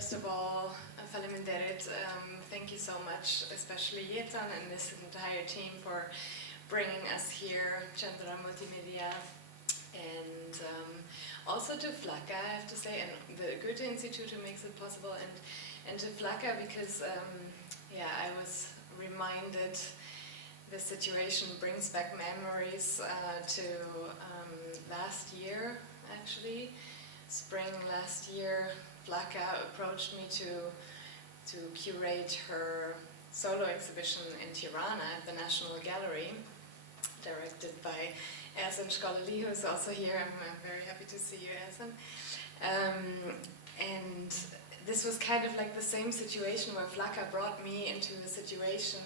first of all, faleminderit, thank you so much, especially Yetan and this entire team for bringing us here, Qendra Multimedia, and also to Flaka, I have to say, and the Goethe Institute who makes it possible, and to Flaka because, I was reminded the situation brings back memories to last year, actually. Spring last year, Flaka approached me to curate her solo exhibition in Tirana at the National Gallery, directed by Ersan Şkoleli, who is also here. I'm very happy to see you, Ersan. And this was kind of like the same situation where Flaka brought me into a situation,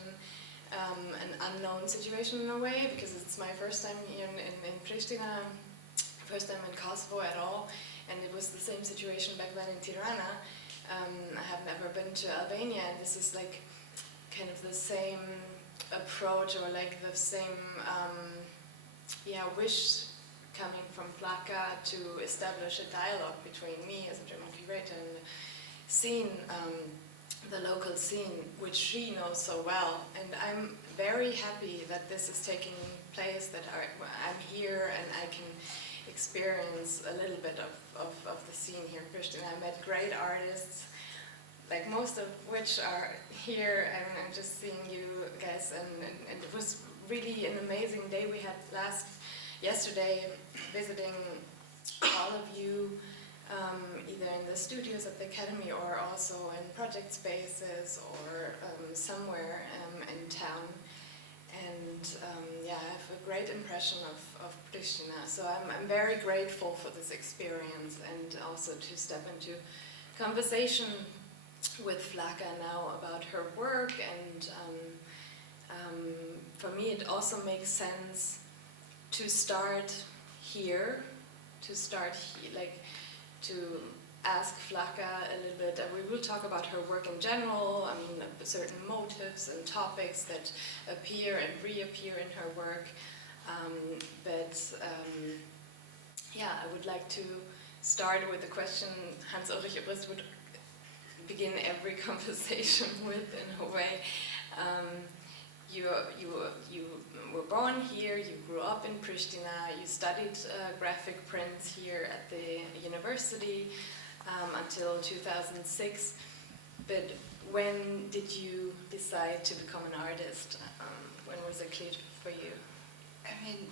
an unknown situation in a way, because it's my first time here in Pristina, first time in Kosovo at all, and it was the same situation back then in Tirana. I have never been to Albania, and this is like kind of the same approach or like the same wish coming from Flaka to establish a dialogue between me as a German curator and the scene, the local scene, which she knows so well. And I'm very happy that this is taking place, that I'm here and I can experience a little bit of the scene here in Pristina. I met great artists, like most of which are here, and I'm just seeing you guys, and it was really an amazing day we had yesterday, visiting all of you, either in the studios at the Academy or also in project spaces or somewhere in town. And I have a great impression of Pristina. So I'm very grateful for this experience, and also to step into conversation with Flaka now about her work. And for me it also makes sense to start here, to ask Flaka a little bit, and we will talk about her work in general, I mean certain motives and topics that appear and reappear in her work, I would like to start with the question Hans-Ulrich Obrist would begin every conversation with, in a way. You were born here, you grew up in Pristina, you studied graphic prints here at the university until 2006. But when did you decide to become an artist? When was it clear for you? I mean,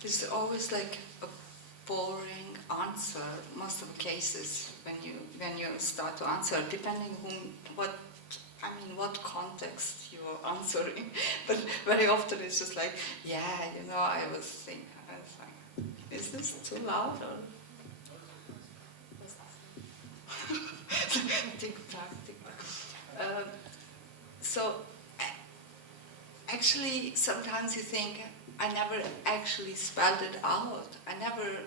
there's always like a boring answer, most of the cases, when you start to answer, depending what context you're answering. But very often it's just like, I was thinking, is this too loud? Or tick-tock. So actually, sometimes you think, I never actually spelled it out. I never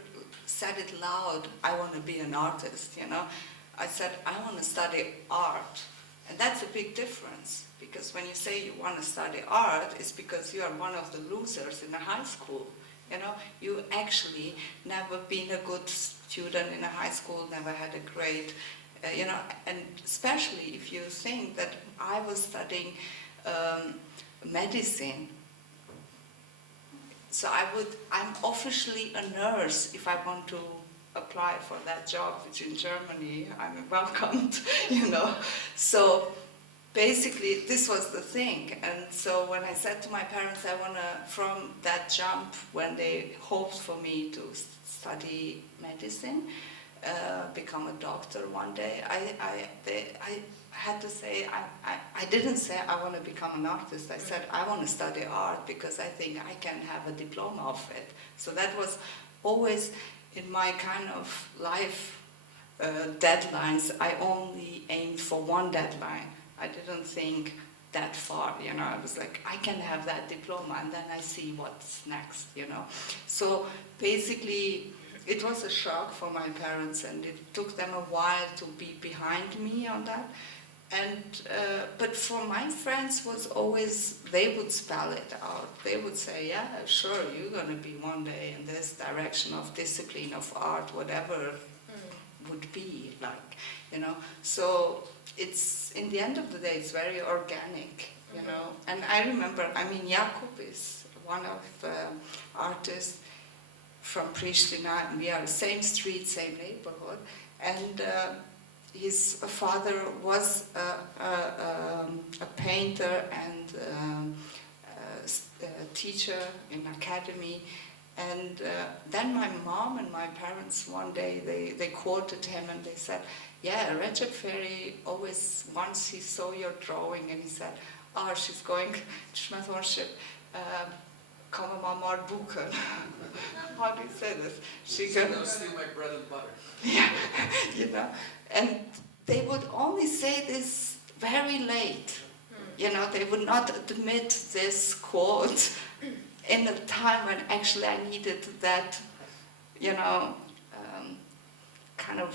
said it loud, I want to be an artist, I said, I want to study art. And that's a big difference, because when you say you want to study art, it's because you are one of the losers in a high school. You actually never been a good student in a high school, never had a grade, and especially if you think that I was studying medicine. So I'm officially a nurse if I want to apply for that job, which in Germany I'm welcomed, So basically this was the thing. And so when I said to my parents I want to, from that jump, when they hoped for me to study medicine, become a doctor one day, I had to say, I didn't say I want to become an artist. I said I want to study art because I think I can have a diploma of it. So that was always in my kind of life deadlines. I only aimed for one deadline. I didn't think that far, I was like, I can have that diploma and then I see what's next, So basically, it was a shock for my parents, and it took them a while to be behind me on that. And but for my friends was always, they would spell it out. They would say, yeah, sure, you're going to be one day in this direction of discipline, of art, whatever would be like, you know. So it's, in the end of the day, it's very organic, you know. And I remember, I mean, Jakub is one of artists from Pristina, and we are the same street, same neighborhood, and his father was a painter and a teacher in academy. And then my mom and my parents one day, they quoted him and they said, yeah, Recep Ferry always, once he saw your drawing and he said, oh, she's going to mentorship, kommer mamma boken. How do you say this? She can steal my bread and butter. Yeah, you know. And they would only say this very late. You know, they would not admit this quote in a time when actually I needed that, you know, kind of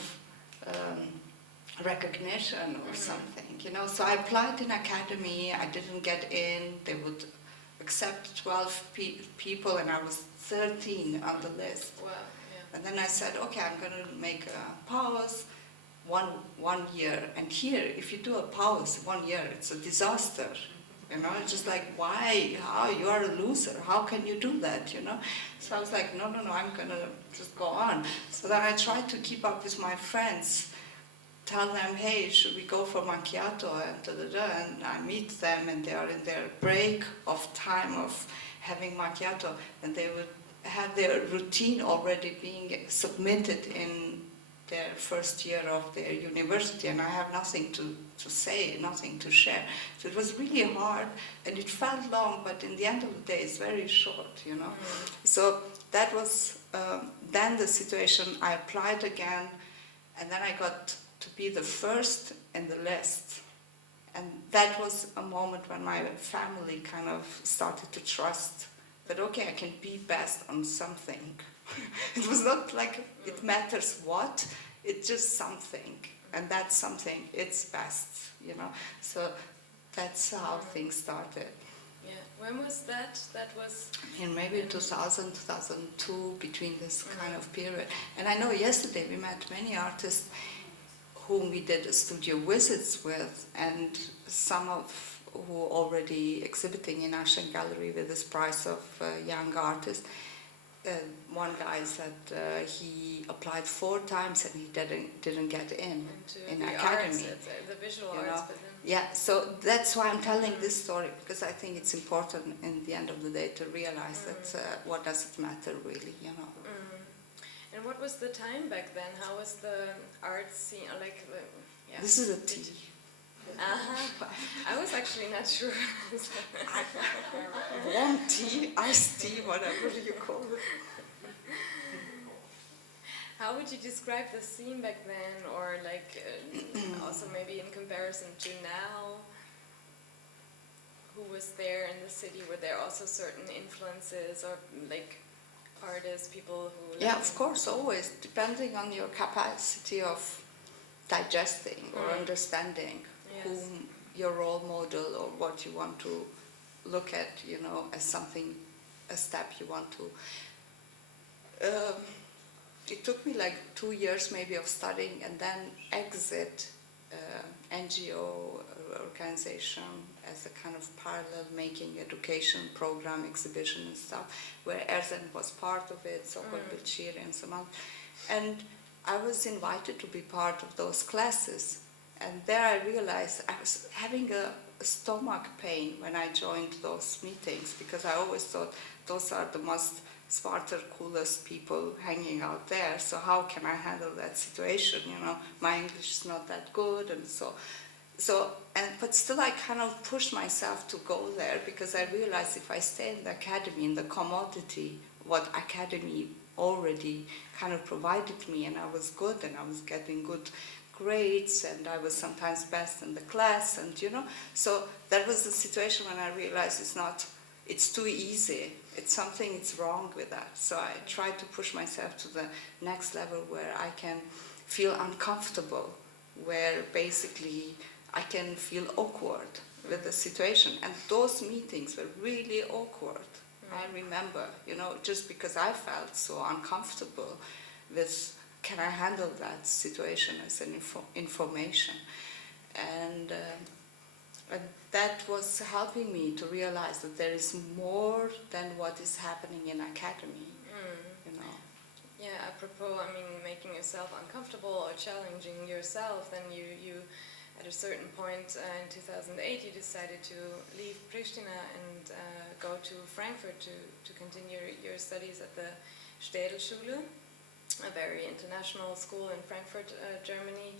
recognition or something, you know. So I applied in academy, I didn't get in, they would accept 12 people and I was 13 on the list. Wow, yeah. And then I said, okay, I'm going to make a pause, one year. And here, if you do a pause 1 year, it's a disaster. You know, it's just like, why? How? You are a loser. How can you do that, you know? So I was like, no, I'm going to just go on. So then I tried to keep up with my friends, tell them, hey, should we go for macchiato? And da-da-da. And I meet them, and they are in their break of time of having macchiato. And they would have their routine already being submitted in their first year of their university, and I have nothing to say, nothing to share. So it was really hard, and it felt long, but in the end of the day, it's very short, you know. So that was then the situation. I applied again, and then I got to be the first in the list. And that was a moment when my family kind of started to trust that, okay, I can be best on something. It was not like it matters what, it's just something. And that something, it's best, you know. So that's how things started. Yeah, when was that? That was... In maybe 2000, 2002, between this kind of period. And I know yesterday we met many artists whom we did studio visits with, and some of who already exhibiting in Ashen Gallery with this prize of young artist. One guy said he applied 4 times and he didn't get in the academy. Arts, the visual you arts, know? but then... Yeah, so that's why I'm telling this story, because I think it's important in the end of the day to realize that what does it matter really, you know. And what was the time back then? How was the art scene? Like, yeah. This is a tea. I was actually not sure. Warm tea, iced tea, whatever you call it. How would you describe the scene back then, or like also maybe in comparison to now? Who was there in the city? Were there also certain influences or like artists, people who... Yeah, of course, always, depending on your capacity of digesting or understanding whom your role model or what you want to look at, you know, as something, a step you want to... It took me like 2 years maybe of studying and then exit NGO organization as a kind of parallel making education program, exhibition and stuff, where Erzen was part of it, Sokol Bilchiri and so on. And I was invited to be part of those classes. And there I realized I was having a stomach pain when I joined those meetings, because I always thought those are the most smarter, coolest people hanging out there. So how can I handle that situation? You know, my English is not that good, and but still I kind of pushed myself to go there, because I realized if I stay in the academy, in the commodity, what academy already kind of provided me, and I was good, and I was getting good grades, and I was sometimes best in the class, and you know, so that was the situation when I realized it's too easy. It's something, it's wrong with that. So I tried to push myself to the next level where I can feel uncomfortable, where basically I can feel awkward with the situation. And those meetings were really awkward. I remember, you know, just because I felt so uncomfortable with can I handle that situation as an information? And that was helping me to realize that there is more than what is happening in academy, you know. Yeah, apropos, I mean, making yourself uncomfortable or challenging yourself, then you at a certain point in 2008, you decided to leave Pristina and go to Frankfurt to continue your studies at the Städelschule, a very international school in Frankfurt, Germany.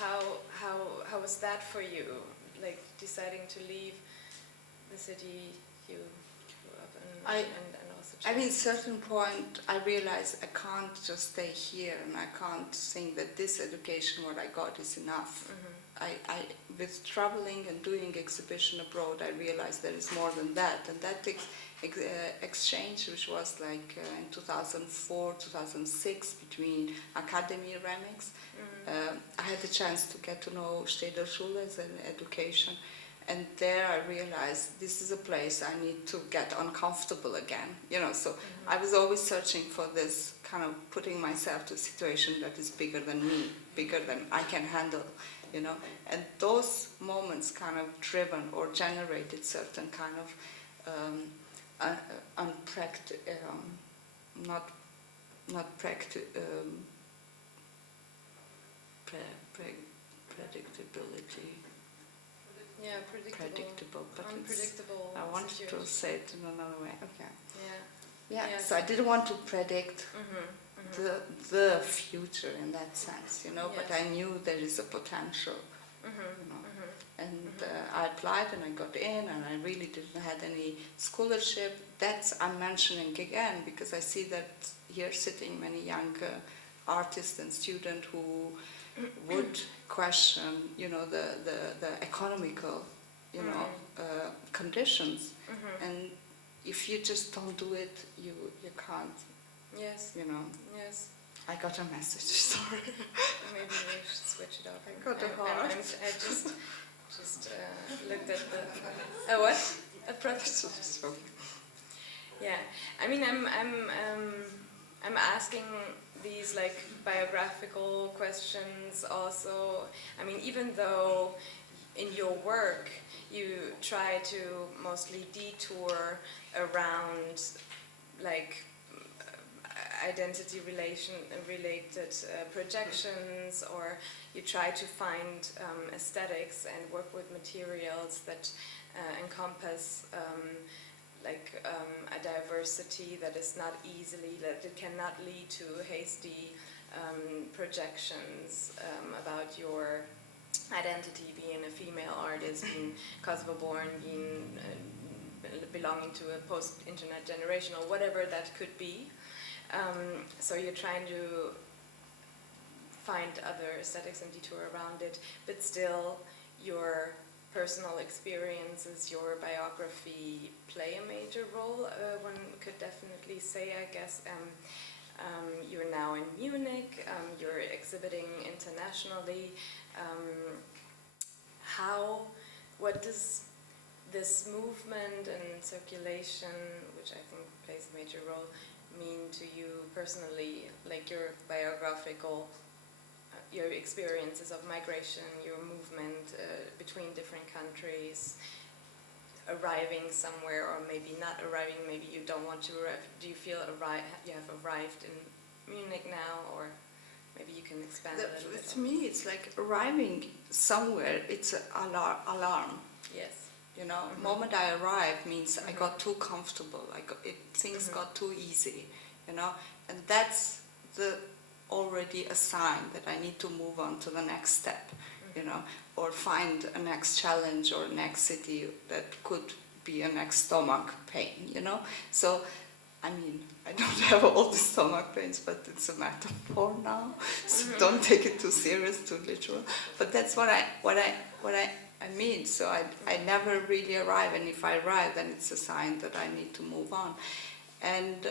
How was that for you, like deciding to leave the city you grew up in, and also I mean, certain point I realized I can't just stay here, and I can't think that this education what I got is enough. I with traveling and doing exhibition abroad, I realized there is more than that, and that exchange, which was like in 2004, 2006 between academy and Remix, I had the chance to get to know Städelschule as an education, and there I realized this is a place I need to get uncomfortable again, you know. So I was always searching for this kind of putting myself to a situation that is bigger than me, bigger than I can handle, you know. And those moments kind of driven or generated certain kind of predictability. Yeah, Predictable, but unpredictable. I wanted situation. to say it in another way. Okay. Yeah. Yeah. So I didn't want to predict the future in that sense, you know. But I knew there is a potential, you know. And I applied and I got in, and I really didn't have any scholarship. That's I'm mentioning again because I see that here sitting many young artists and students who would question, you know, the economical, you know, conditions. And if you just don't do it, you can't. Yes. You know. Yes. I got a message. Sorry. Maybe we should switch it off. I got a heart. I just looked at the. Oh, what? A professor. Yeah. I mean, I'm asking these like biographical questions also. I mean, even though in your work you try to mostly detour around like identity related projections, or you try to find aesthetics and work with materials that encompass a diversity that is not easily, that it cannot lead to hasty projections about your identity, being a female artist, being Kosovo-born, being belonging to a post-internet generation, or whatever that could be. So you're trying to find other aesthetics and detour around it, but still your personal experiences, your biography play a major role. One could definitely say, I guess. You're now in Munich, you're exhibiting internationally. What does this movement and circulation, which I think plays a major role, mean to you personally, like your biographical, your experiences of migration, your movement between different countries, arriving somewhere, or maybe not arriving, maybe you don't want to arrive. Do you feel you have arrived in Munich now, or maybe you can expand a little bit? To me, it's like arriving somewhere, it's an alarm. Yes. You know, moment I arrive means I got too comfortable. Things got too easy. You know, and that's already a sign that I need to move on to the next step. You know, or find a next challenge or next city that could be a next stomach pain. You know, so I mean, I don't have all the stomach pains, but it's a metaphor now. So don't take it too serious, too literal. But that's what I mean. So I never really arrive, and if I arrive, then it's a sign that I need to move on. And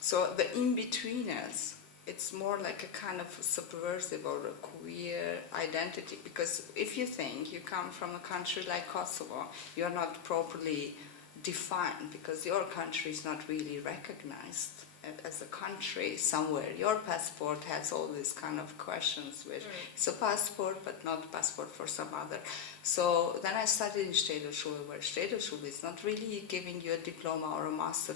so the in-betweeners, it's more like a kind of subversive or a queer identity, because if you think you come from a country like Kosovo, you are not properly defined because your country is not really recognized. as a country somewhere. Your passport has all these kind of questions, which it's a passport but not a passport for some other. So then I studied in Städelschule, where Städelschule is not really giving you a diploma or a master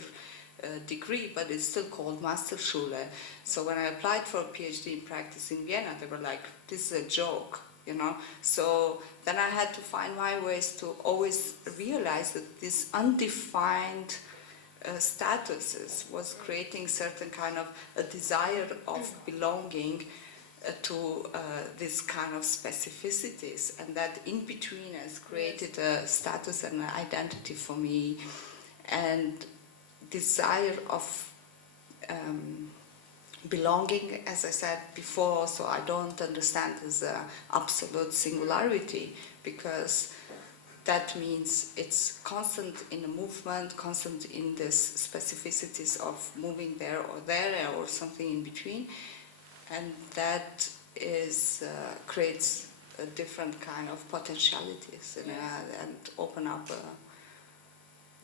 degree, but it's still called Masterschule. So when I applied for a PhD in practice in Vienna, they were like, this is a joke, you know. So then I had to find my ways to always realize that this undefined statuses was creating certain kind of a desire of belonging to this kind of specificities, and that in between has created a status and an identity for me, and desire of belonging, as I said before. So I don't understand as an absolute singularity, because that means it's constant in a movement, constant in this specificities of moving there or something in between, and that is creates a different kind of potentialities and open up.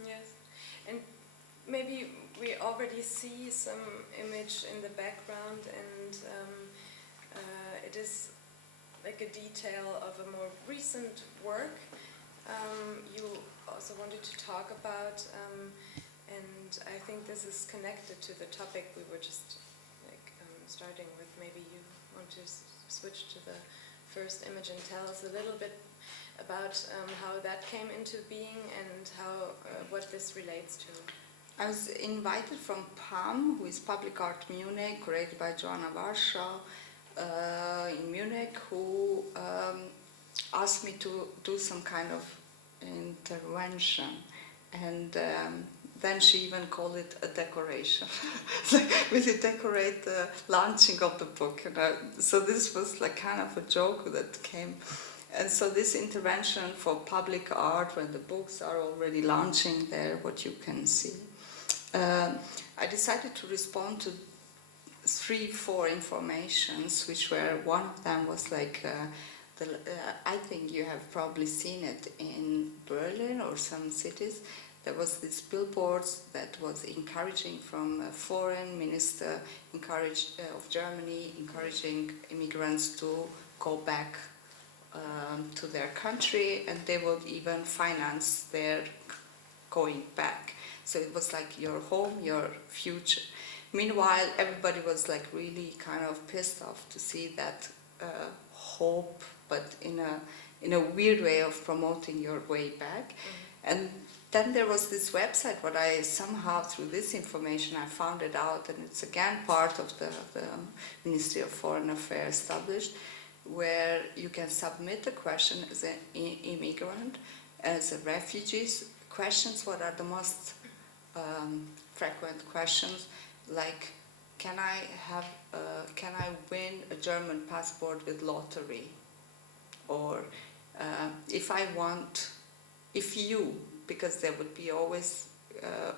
Yes, and maybe we already see some image in the background, and it is like a detail of a more recent work you also wanted to talk about, and I think this is connected to the topic we were just starting with. Maybe you want to switch to the first image and tell us a little bit about how that came into being and how what this relates to. I was invited from PAM, who is Public Art Munich, created by Joanna Warschau in Munich, who asked me to do some kind of intervention, and then she even called it a decoration. Will you decorate the launching of the book? You know? So this was like kind of a joke that came. And so this intervention for public art, when the books are already launching there, what you can see. I decided to respond to 3-4 informations, which were, one of them was like, I think you have probably seen it in Berlin or some cities. There was this billboards that was encouraging from a foreign minister of Germany, encouraging immigrants to go back to their country, and they would even finance their going back. So it was like your home, your future. Meanwhile, everybody was like really kind of pissed off to see that hope, but in a weird way of promoting your way back. And then there was this website, what I somehow, through this information, I found it out, and it's again part of the Ministry of Foreign Affairs established, where you can submit a question as an immigrant, as a refugee. Questions, what are the most frequent questions, like, can I win a German passport with lottery? Or if you, because there would be always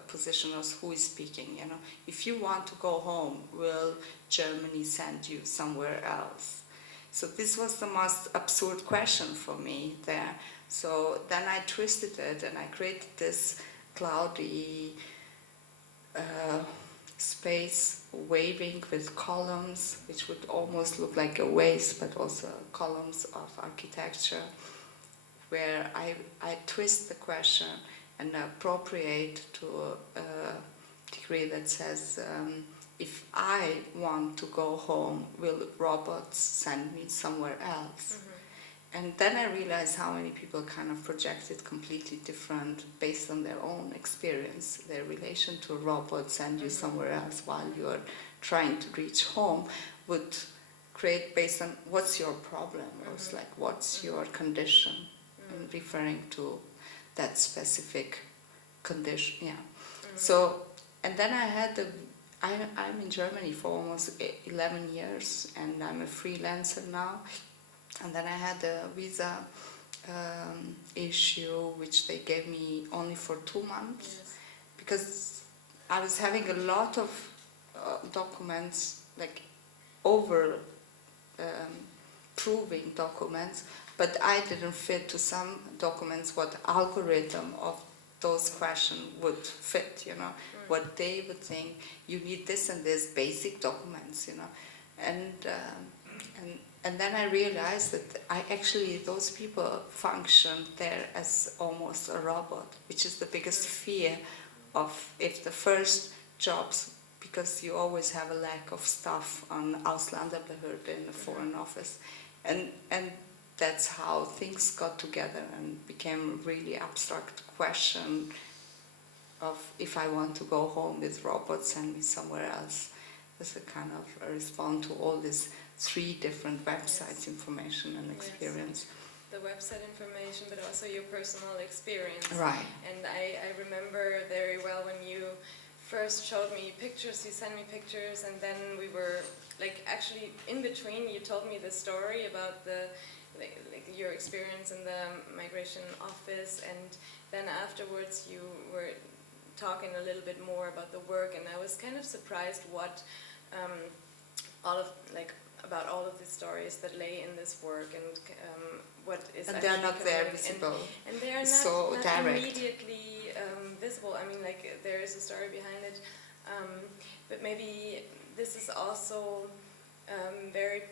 positioners who is speaking, you know, if you want to go home, will Germany send you somewhere else? So this was the most absurd question for me there. So then I twisted it and I created this cloudy space waving with columns, which would almost look like a vase, but also columns of architecture, where I twist the question and appropriate to a degree that says, if I want to go home, will robots send me somewhere else? And then I realized how many people kind of projected completely different, based on their own experience, their relation to a robot send you somewhere else while you're trying to reach home, would create based on what's your problem, or it's like what's your condition, and referring to that specific condition. Yeah. So, and then I had I'm in Germany for almost 11 years, and I'm a freelancer now. And then I had a visa issue, which they gave me only for 2 months, because I was having a lot of documents, like over proving documents, but I didn't fit to some documents what algorithm of those questions would fit, you know, what they would think. You need this and this basic documents, you know, and then I realized that those people function there as almost a robot, which is the biggest fear of if the first jobs, because you always have a lack of staff on Ausländerbehörde in the foreign office, and that's how things got together and became a really abstract question of if I want to go home with robots, send me somewhere else. As a kind of a response to all these 3 different websites, information and experience. The website information, but also your personal experience. Right. And I remember very well when you first showed me pictures, you sent me pictures, and then we were, like, actually in between you told me the story about your experience in the migration office, and then afterwards you were talking a little bit more about the work, and I was kind of surprised what about all of the stories that lay in this work, and what is and actually they're not there coming, visible, and they are so not direct. Immediately visible. I mean, like, there is a story behind it, but maybe this is also very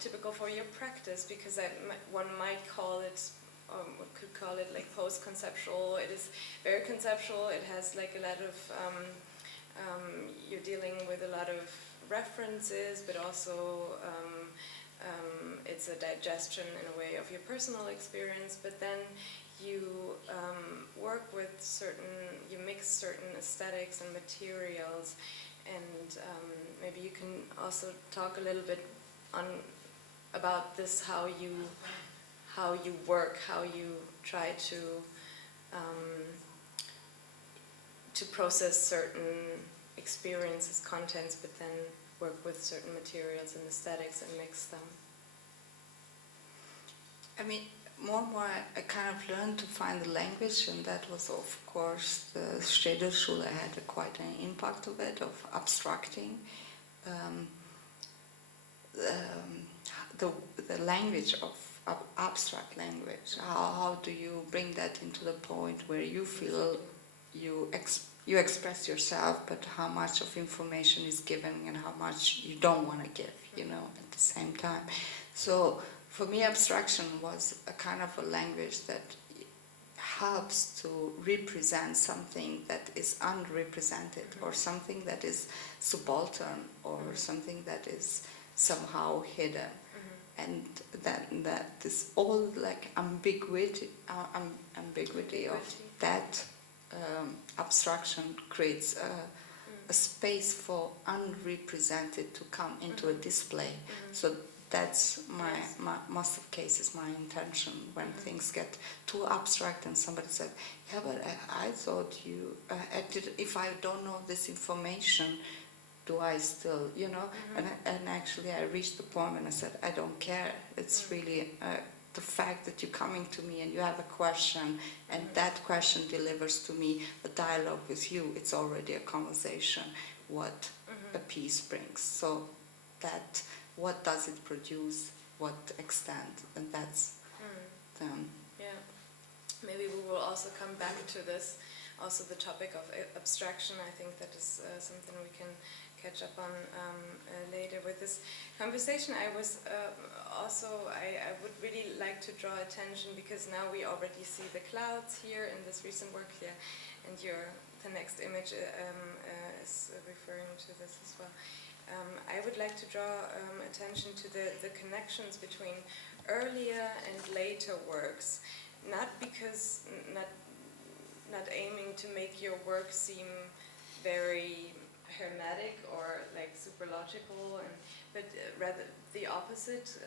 typical for your practice, because one might call it, or could call it, like, post-conceptual. It is very conceptual. It has, like, a lot of you're dealing with a lot of references, but also it's a digestion in a way of your personal experience. But then you work with you mix certain aesthetics and materials, and maybe you can also talk a little bit about this, how you work, how you try to process certain experiences, contents, but then work with certain materials and aesthetics and mix them. I mean, more and more I kind of learned to find the language, and that was, of course, the Schule had quite an impact of it, of abstracting the language of abstract language. How do you bring that into the point where you feel you express yourself, but how much of information is given and how much you don't want to give, you know, at the same time. So for me, abstraction was a kind of a language that helps to represent something that is unrepresented, or something that is subaltern, or something that is somehow hidden. And that this all, like, ambiguity of that abstraction creates a space for unrepresented to come into a display. So that's my most of cases my intention when things get too abstract, and somebody said, yeah, but I thought you if I don't know this information, do I still, you know? And actually I reached the point when I said, I don't care. It's really the fact that you're coming to me and you have a question, and that question delivers to me a dialogue with you. It's already a conversation, what a piece brings. So that, what does it produce, what extent, and that's yeah. Maybe we will also come back to this, also the topic of abstraction. I think that is something we can catch up on later with this conversation. I was I would really like to draw attention, because now we already see the clouds here in this recent work here, and the next image is referring to this as well. I would like to draw attention to the connections between earlier and later works, not aiming to make your work seem very hermetic or like super logical, but rather the opposite,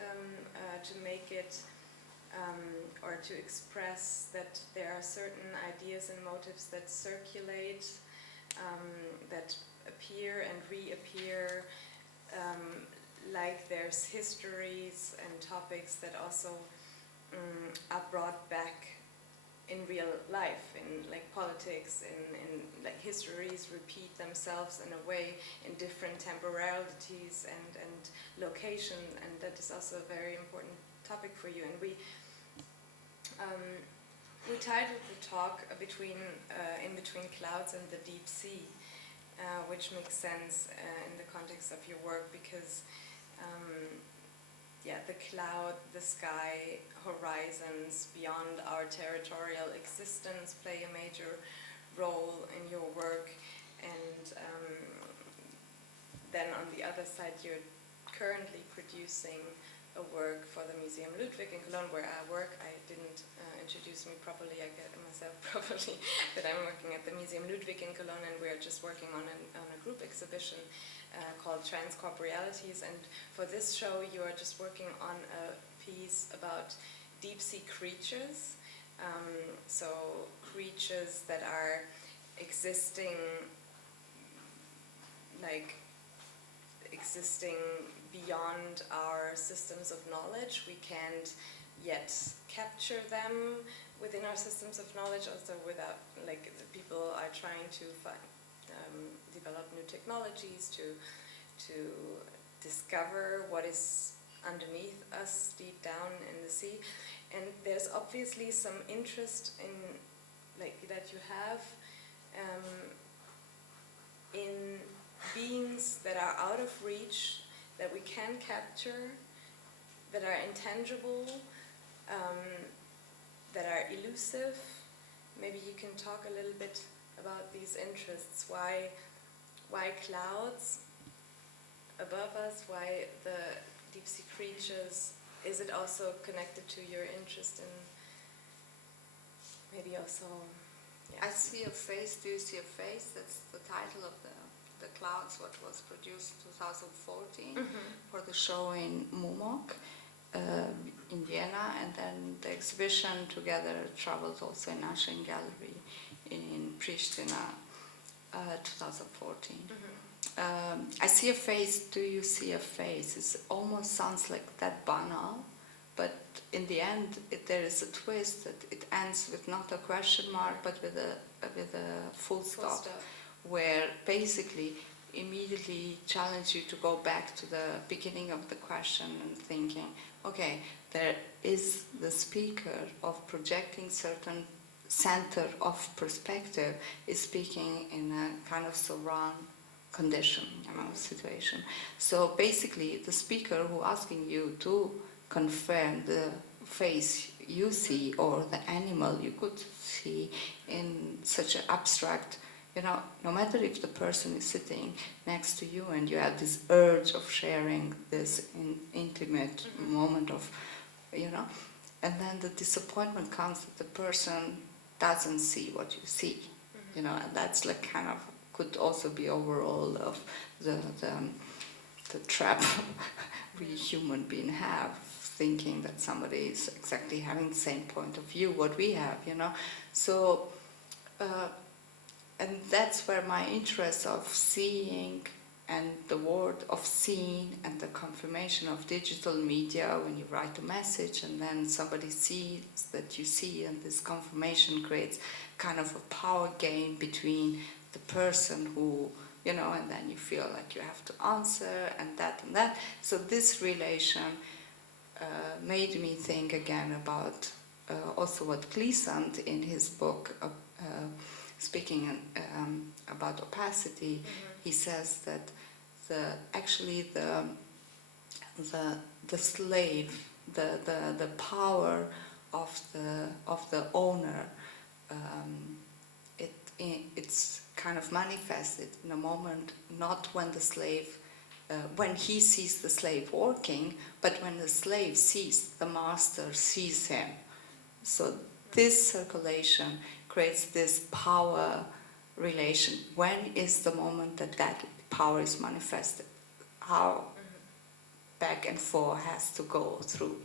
to make it or to express that there are certain ideas and motives that circulate, that appear and reappear, like there's histories and topics that also are brought back in real life, in like politics, in like histories repeat themselves in a way in different temporalities and location, and that is also a very important topic for you. And we We titled the talk in between clouds and the deep sea, which makes sense in the context of your work because, the cloud, the sky, horizons beyond our territorial existence play a major role in your work, and then on the other side, you're currently producing a work for the Museum Ludwig in Cologne, where I work. I didn't introduce me properly, I get myself properly, but I'm working at the Museum Ludwig in Cologne, and we're just working on a group exhibition called Transcorporealities. And for this show, you are just working on a piece about deep sea creatures. So creatures that are existing beyond our systems of knowledge. We can't yet capture them within our systems of knowledge, also without, the people are trying to develop new technologies to discover what is underneath us deep down in the sea. And there's obviously some interest in, that you have in beings that are out of reach, that we can capture, that are intangible, that are elusive. Maybe you can talk a little bit about these interests. Why clouds above us? Why the deep sea creatures? Is it also connected to your interest in maybe also? I see a face. Do you see a face? That's the title of the Clouds, what was produced in 2014 for the show in Mumok in Vienna, and then the exhibition together traveled also in National Gallery in Pristina 2014. I see a face. Do you see a face? It almost sounds like that banal, but in the end there is a twist that it ends with not a question mark but with a full stop. Where basically immediately challenge you to go back to the beginning of the question and thinking, okay, there is the speaker of projecting certain center of perspective is speaking in a kind of surround condition, situation. So basically the speaker who asking you to confirm the face you see or the animal you could see in such an abstract, no matter if the person is sitting next to you and you have this urge of sharing this intimate moment of, and then the disappointment comes that the person doesn't see what you see, and that's kind of could also be overall of the trap we human being have, thinking that somebody is exactly having the same point of view what we have, So. And that's where my interest of seeing and the word of seeing and the confirmation of digital media, when you write a message and then somebody sees that you see, and this confirmation creates kind of a power game between the person who, and then you feel like you have to answer and that. So this relation made me think again about also what Glissant in his book speaking about opacity, he says that the slave, the power of the owner, it's kind of manifested in a moment, not when the slave, when he sees the slave working, but when the slave sees the master sees him. So this circulation creates this power relation. When is the moment that power is manifested? How back and forth has to go through,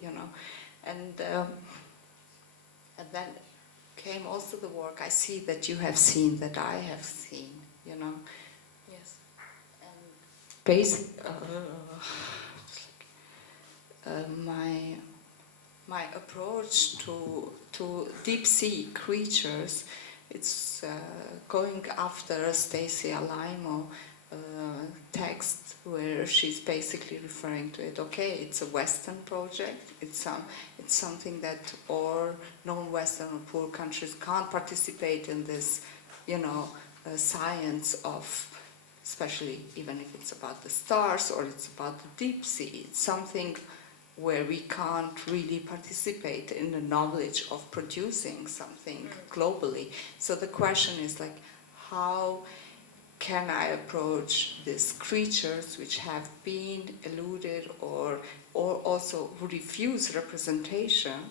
And then came also the work I see that you have seen, that I have seen, Yes. And my approach to deep sea creatures, it's going after Stacy Alaimo, text where she's basically referring to it. Okay, it's a Western project. It's something that all non-Western or poor countries can't participate in this, science of, especially even if it's about the stars or it's about the deep sea. It's something where we can't really participate in the knowledge of producing something globally. So the question is like, how can I approach these creatures which have been eluded or also who refuse representation,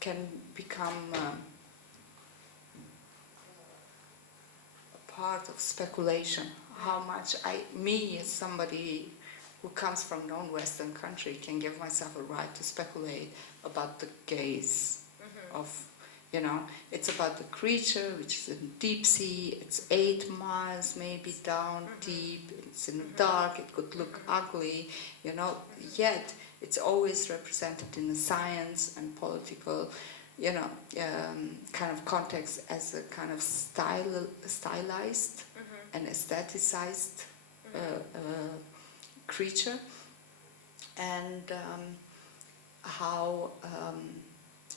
can become a part of speculation. How much me as somebody who comes from non-Western country can give myself a right to speculate about the gaze of, it's about the creature which is in deep sea, it's 8 miles maybe down deep, it's in the dark, it could look ugly, yet it's always represented in the science and political, kind of context as a kind of stylized and aestheticized creature, and how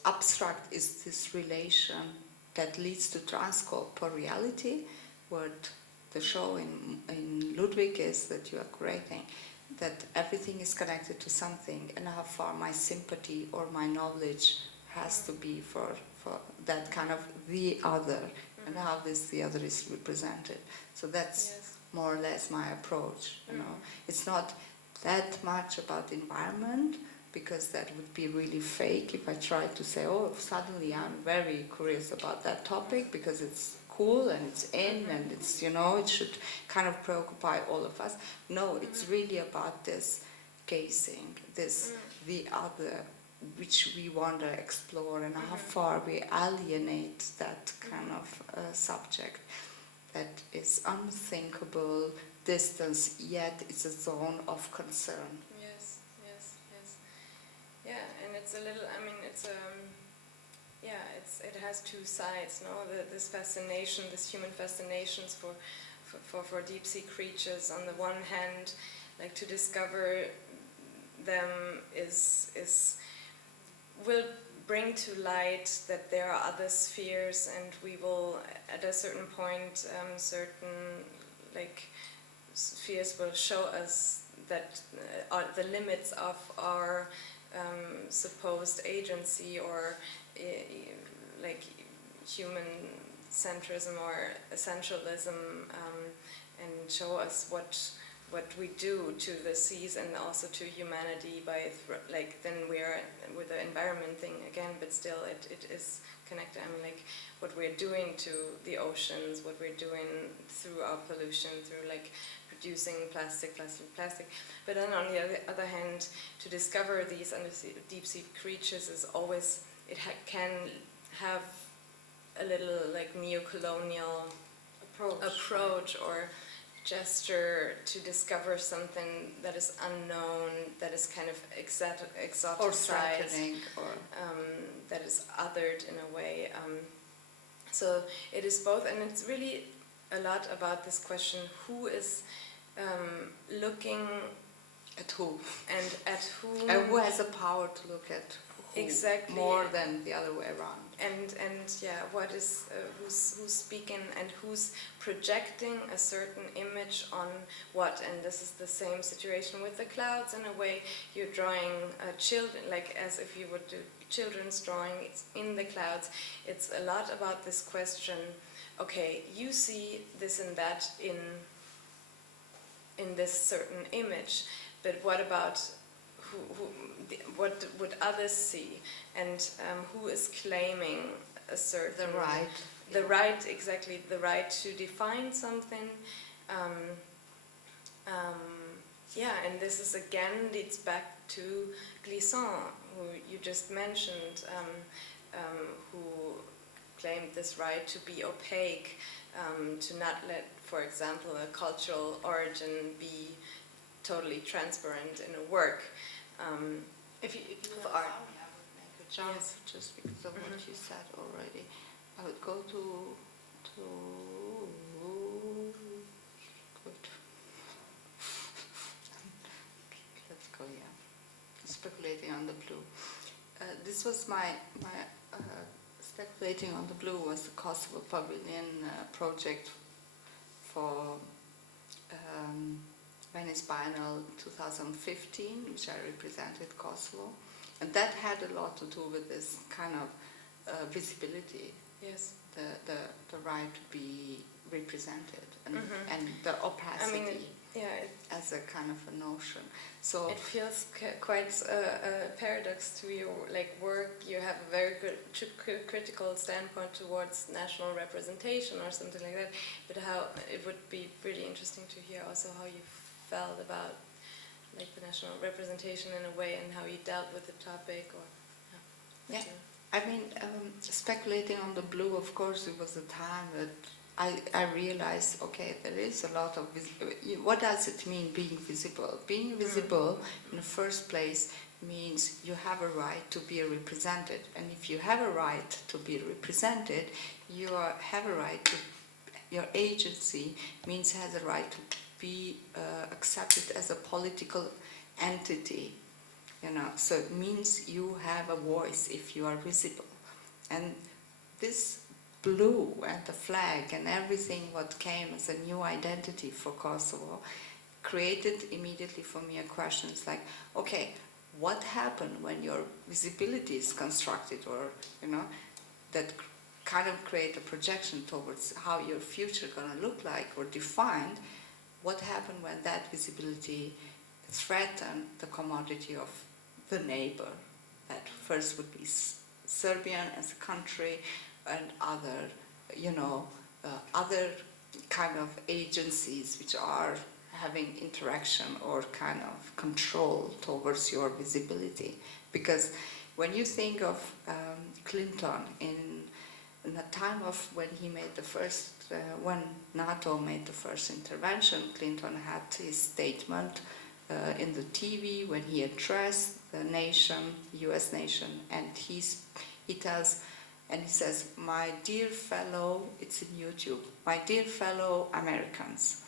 abstract is this relation that leads to transcorporeality. What the show in Ludwig is that you are creating, that everything is connected to something, and how far my sympathy or my knowledge has to be for that kind of the other, and how the other is represented. So that's more or less my approach. It's not that much about environment, because that would be really fake if I tried to say, oh, suddenly I'm very curious about that topic because it's cool and it's in and it's, it should kind of preoccupy all of us. No, it's really about this gazing, this the other, which we want to explore, and how far we alienate that kind of subject that is unthinkable distance, yet it's a zone of concern. Yes. Yeah, and it's a little, it has two sides, no? This fascination, this human fascinations for deep sea creatures. On the one hand, like to discover them will bring to light that there are other spheres, and we will, at a certain point, certain spheres will show us that the limits of our supposed agency, or human centrism or essentialism, and show us what we do to the seas and also to humanity by then we are with the environment thing again, but still it is connected. What we're doing to the oceans, what we're doing through our pollution, through producing plastic. But then on the other hand, to discover these deep sea creatures is always, can have a little neo-colonial approach or gesture to discover something that is unknown, that is kind of exoticized, or threatening, or that is othered in a way. So it is both, and it's really a lot about this question: who is looking at who, and at whom, and who has the power to look at who, exactly, more than the other way around. And what is who's speaking and who's projecting a certain image on what. And this is the same situation with the clouds. In a way, you're drawing children, as if you would do children's drawing. It's in the clouds. It's a lot about this question. Okay, you see this and that in this certain image, but what about what would others see, and who is claiming a certain the right, exactly, the right to define something, and this is again leads back to Glissant, who you just mentioned, who claimed this right to be opaque, to not let, for example, a cultural origin be totally transparent in a work. If you allow me, I would make a jump, just because of what you said already. I would go to speculating on the blue. This was my speculating on the blue was the Kosovo Pavilion project for Venice Biennale 2015, which I represented Kosovo, and that had a lot to do with this kind of visibility. Yes. The right to be represented and the opacity. As a kind of a notion. So it feels quite a paradox to your work. You have a very good critical standpoint towards national representation or something like that. But how it would be really interesting to hear also how you felt about the national representation in a way and how you dealt with the topic. Or I mean, speculating on the blue. Of course, it was a time that I realized, okay, there is a lot of what does it mean being visible? Being visible in the first place means you have a right to be represented, and if you have a right to be represented, you have a right to, your agency means has a right to be accepted as a political entity, so it means you have a voice if you are visible. And this blue and the flag and everything what came as a new identity for Kosovo created immediately for me a question like, okay, what happened when your visibility is constructed, or that kind of create a projection towards how your future gonna look like or defined. What happened when that visibility threatened the commodity of the neighbor, that first would be Serbian as a country, and other, other kind of agencies which are having interaction or kind of control towards your visibility. Because when you think of Clinton in the time of when he made the first, when NATO made the first intervention, Clinton had his statement in the TV when he addressed the nation, US nation, and he tells. And he says, my dear fellow, it's in YouTube, my dear fellow Americans,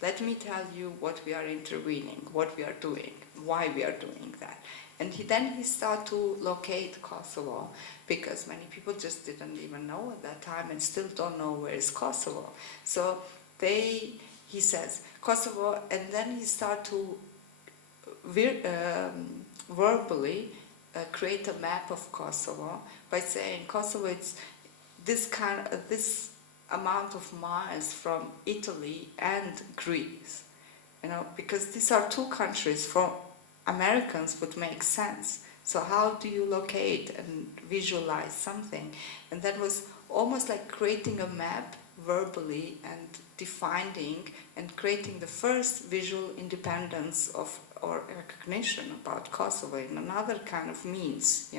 let me tell you what we are intervening, what we are doing, why we are doing that. And then he started to locate Kosovo, because many people just didn't even know at that time and still don't know where is Kosovo. So he says, Kosovo, and then he started to verbally create a map of Kosovo by saying Kosovo it's this amount of miles from Italy and Greece, because these are two countries for Americans would make sense. So how do you locate and visualize something? And that was almost like creating a map verbally and defining and creating the first visual independence of or recognition about Kosovo in another kind of means,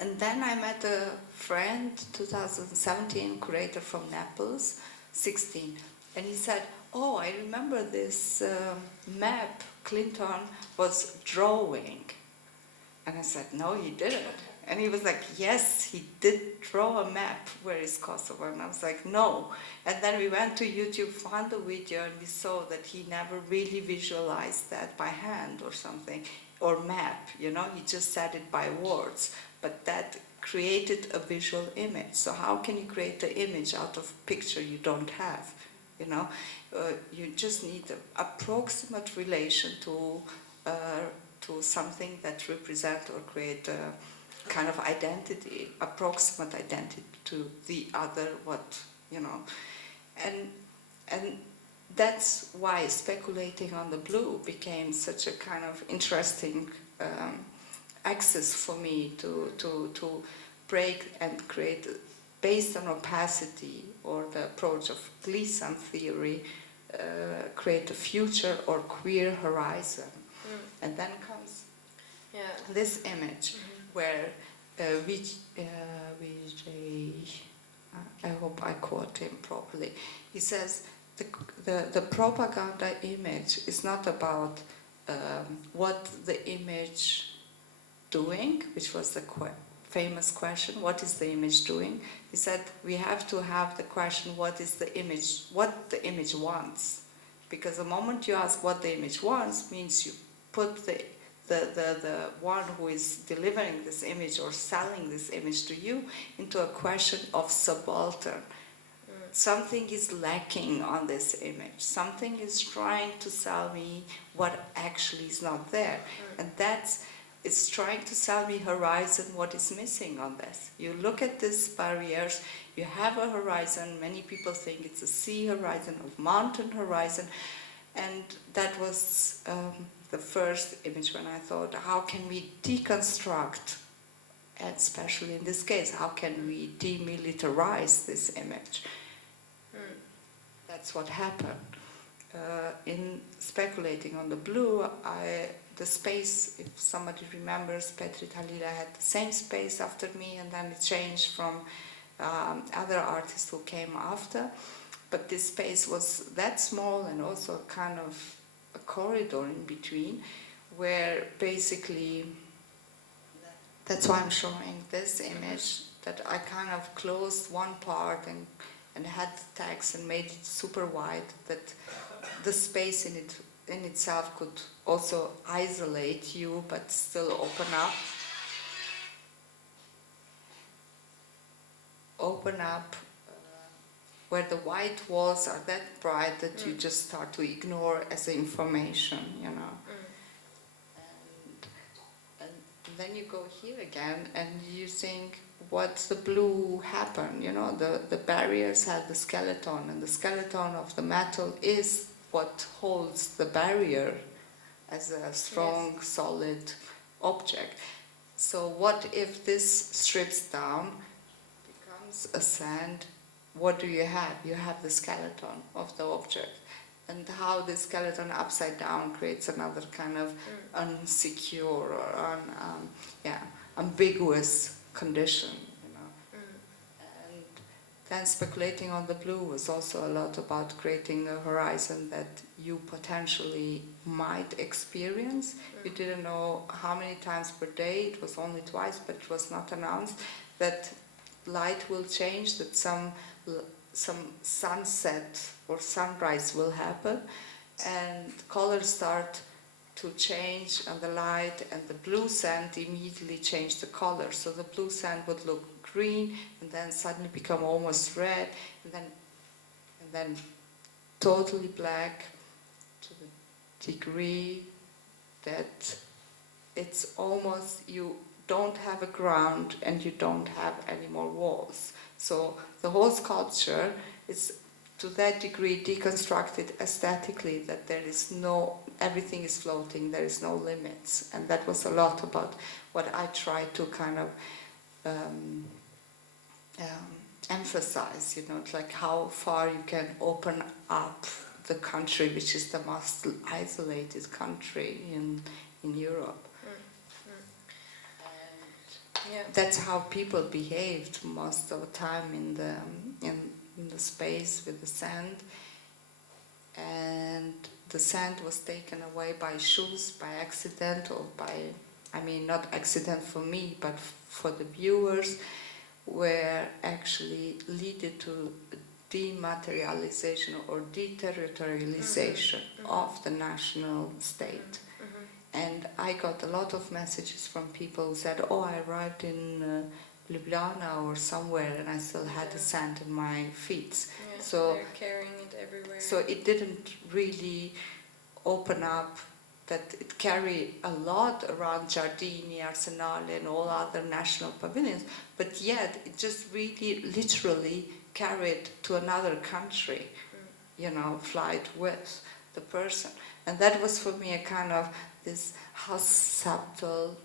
And then I met a friend, 2017, curator from Naples, 16, and he said, oh, I remember this map Clinton was drawing. And I said, no, he didn't. And he was like, yes, he did draw a map, where is Kosovo? And I was like, no. And then we went to YouTube, found the video, and we saw that he never really visualized that by hand or something, or map, he just said it by words. But that created a visual image. So how can you create the image out of a picture you don't have? You just need an approximate relation to something that represents or create a kind of identity, approximate identity to the other, and that's why speculating on the blue became such a kind of interesting access for me to break and create, based on opacity or the approach of Gleason theory, create a future or queer horizon. And then comes this image where Vijay, I hope I quote him properly, he says the propaganda image is not about what the image doing, which was the famous question, what is the image doing? He said we have to have the question, what is the image, what the image wants. Because the moment you ask what the image wants means put the one who is delivering this image or selling this image to you into a question of subaltern. Something is lacking on this image. Something is trying to sell me what actually is not there. And it's trying to sell me horizon, what is missing on this. You look at these barriers, you have a horizon, many people think it's a sea horizon or mountain horizon, and that was the first image when I thought, how can we deconstruct, and especially in this case, how can we demilitarize this image? That's what happened. In speculating on the blue, the space, if somebody remembers, Petrit Halila had the same space after me, and then it changed from other artists who came after. But this space was that small, and also kind of a corridor in between, where basically, that's why I'm showing this image, that I kind of closed one part and had the text and made it super wide, that the space in itself could also isolate you but still open up where the white walls are that bright that you just start to ignore as information, you know. And then you go here again and you think, what's the blue happen? You know, the barriers have the skeleton, and the skeleton of the metal is what holds the barrier as a strong, solid object. So what if this strips down, becomes a sand? What do you have? You have the skeleton of the object. And how the skeleton upside down creates another kind of unsecure or ambiguous condition, you know. And then speculating on the blue was also a lot about creating a horizon that you potentially might experience. You didn't know how many times per day, it was only twice, but it was not announced, that light will change, that some sunset or sunrise will happen, and colors start to change on the light, and the blue sand immediately changed the color. So the blue sand would look green, and then suddenly become almost red, and then totally black, to the degree that it's almost, you don't have a ground and you don't have any more walls. So the whole sculpture is to that degree deconstructed aesthetically, that there is no, everything is floating, there is no limits. And that was a lot about what I tried to kind of emphasize, you know, it's like how far you can open up the country, which is the most isolated country in Europe. That's how people behaved most of the time in the space with the sand. And the sand was taken away by shoes, by accident, or by, I mean, not accident for me, but for the viewers, were actually leading to dematerialization or deterritorialization of the national state. And I got a lot of messages from people who said, oh, I arrived in Ljubljana or somewhere and I still had the sand in my feet. Yeah, so they're carrying it everywhere. So it didn't really open up, that it carried a lot around Giardini, Arsenale and all other national pavilions, but yet it just really literally carried to another country, you know, flight with the person. And that was for me a kind of this, how subtle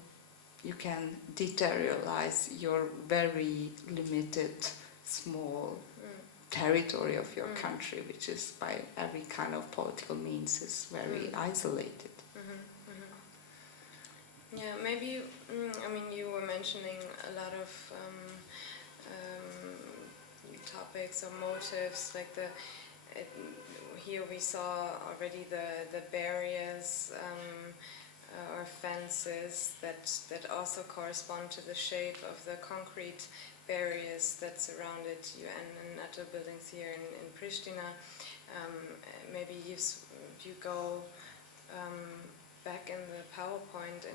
you can deterritorialize your very limited, small territory of your country, which is by every kind of political means is very isolated. Yeah, maybe, I mean, you were mentioning a lot of topics or motives, like here we saw already the barriers or fences that also correspond to the shape of the concrete barriers that surrounded UN and NATO buildings here in Pristina. Maybe you go back in the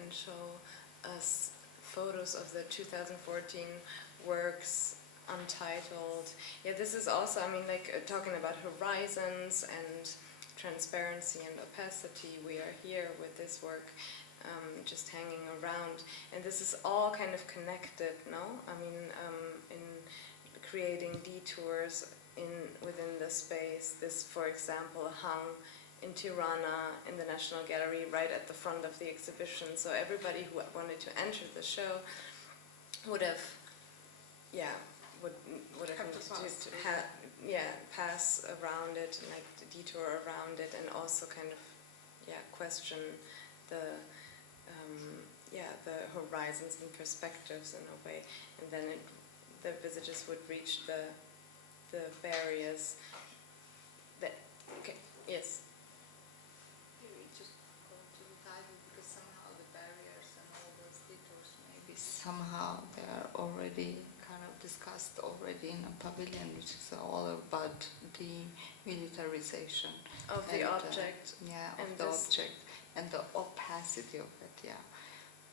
and show us photos of the 2014 works untitled. Yeah, this is also, I mean, like talking about horizons and transparency and opacity. We are here with this work just hanging around, and this is all kind of connected, no? I mean, in creating detours within the space. This, for example, hung in Tirana in the National Gallery right at the front of the exhibition, so everybody who wanted to enter the show would have, would have pass around it, and like detour around it, and also kind of question the the horizons and perspectives in a way, and then the visitors would reach the barriers. Yes. Just go to the title, because somehow the barriers and all those detours, maybe somehow they are already kind of discussed already in a pavilion, which is all about the militarization Of the object. Of the object and the opacity of it,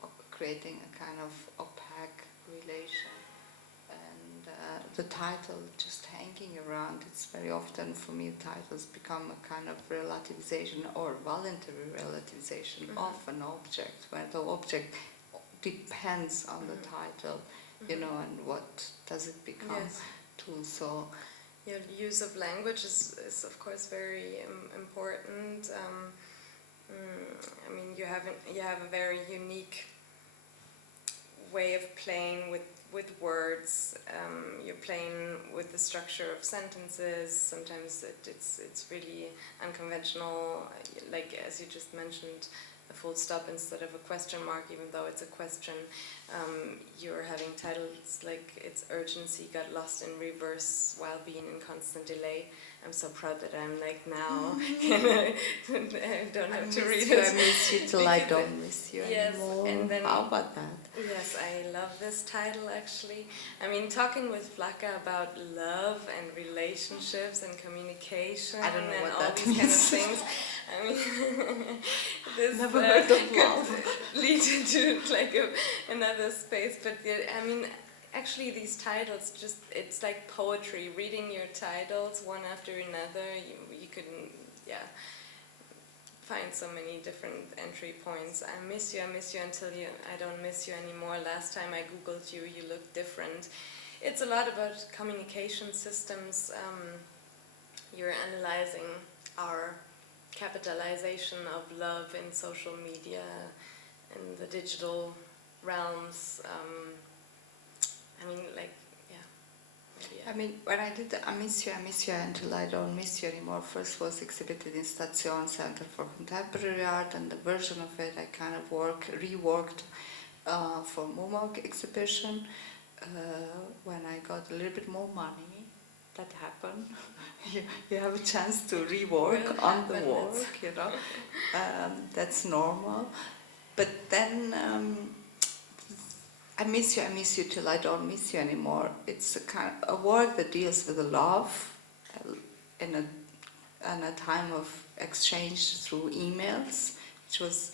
of creating a kind of opaque relation. And the title just hanging around, it's very often for me titles become a kind of relativization or voluntary relativization of an object, where the object depends on the title, you know, and what does it become to. So use of language is of course very important. I mean, you have a very unique way of playing with words. You're playing with the structure of sentences. Sometimes it's really unconventional, like as you just mentioned, a full stop instead of a question mark, even though it's a question. You're having titles like "Its urgency got lost in reverse while being in constant delay." I'm so proud that I'm like now, I don't have to read it. I miss you till I don't miss you anymore. And then, how about that? Yes, I love this title actually. I mean, talking with Flaka about love and relationships and communication I don't know and what all that these means. kind of things. I mean, this Never heard of love. could lead to like another space, but I mean, actually these titles it's like poetry. Reading your titles one after another, you can find so many different entry points. I miss you until I don't miss you anymore. Last time I googled you, you look different. It's a lot about communication systems. You're analyzing our capitalization of love in social media and the digital realms. I mean, like, maybe. I mean, when I did the I miss you until I don't miss you anymore, first was exhibited in Station Center for Contemporary Art, and the version of it I kind of reworked for MUMOC exhibition. When I got a little bit more money, that happened. you have a chance to rework on the work, you know. That's normal. But then I miss you till I don't miss you anymore. It's a work that deals with the love in a time of exchange through emails, which was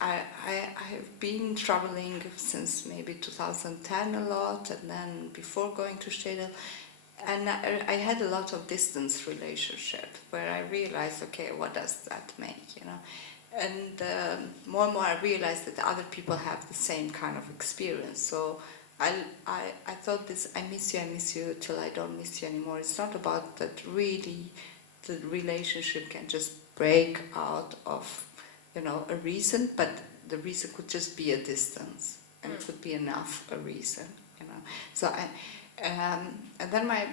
I've been traveling since maybe 2010 a lot, and then before going to Stedel, and I had a lot of distance relationship where I realized, okay, what does that make, you know? And more and more I realized that other people have the same kind of experience. So I thought this I miss you till I don't miss you anymore. It's not about that really the relationship can just break out of, you know, a reason, but the reason could just be a distance, and it would be enough a reason, you know. So and then my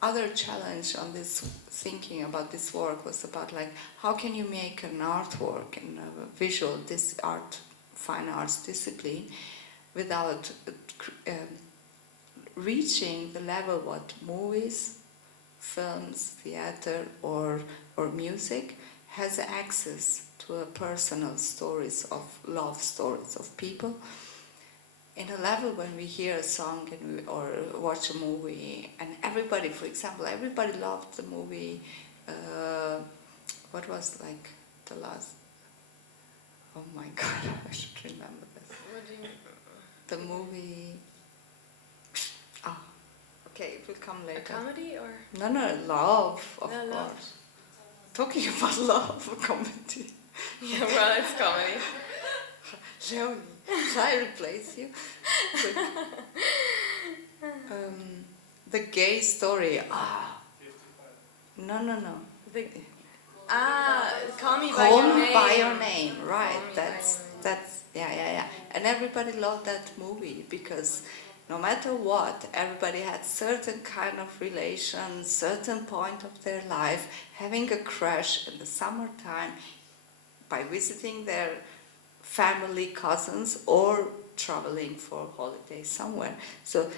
other challenge on this thinking about this work was about like how can you make an artwork and a visual fine arts discipline without reaching the level what movies, films, theater or music has access to a personal stories of love stories of people. In a level when we hear a song or watch a movie, and everybody, for example, everybody loved the movie, what was like the last, oh my God, should remember this. What do you? The movie. Ah, okay, it will come later. A comedy or? No, love, of No, course. love. Talking about love, comedy. Yeah, well, it's comedy. Leonie, shall I replace you? The gay story. No. The, Call Me by Call Your Me Name. by Your Name, right? Call Me by Your That's yeah. And everybody loved that movie because no matter what, everybody had certain kind of relation, certain point of their life, having a crush in the summertime by visiting their family, cousins, or traveling for holiday somewhere. So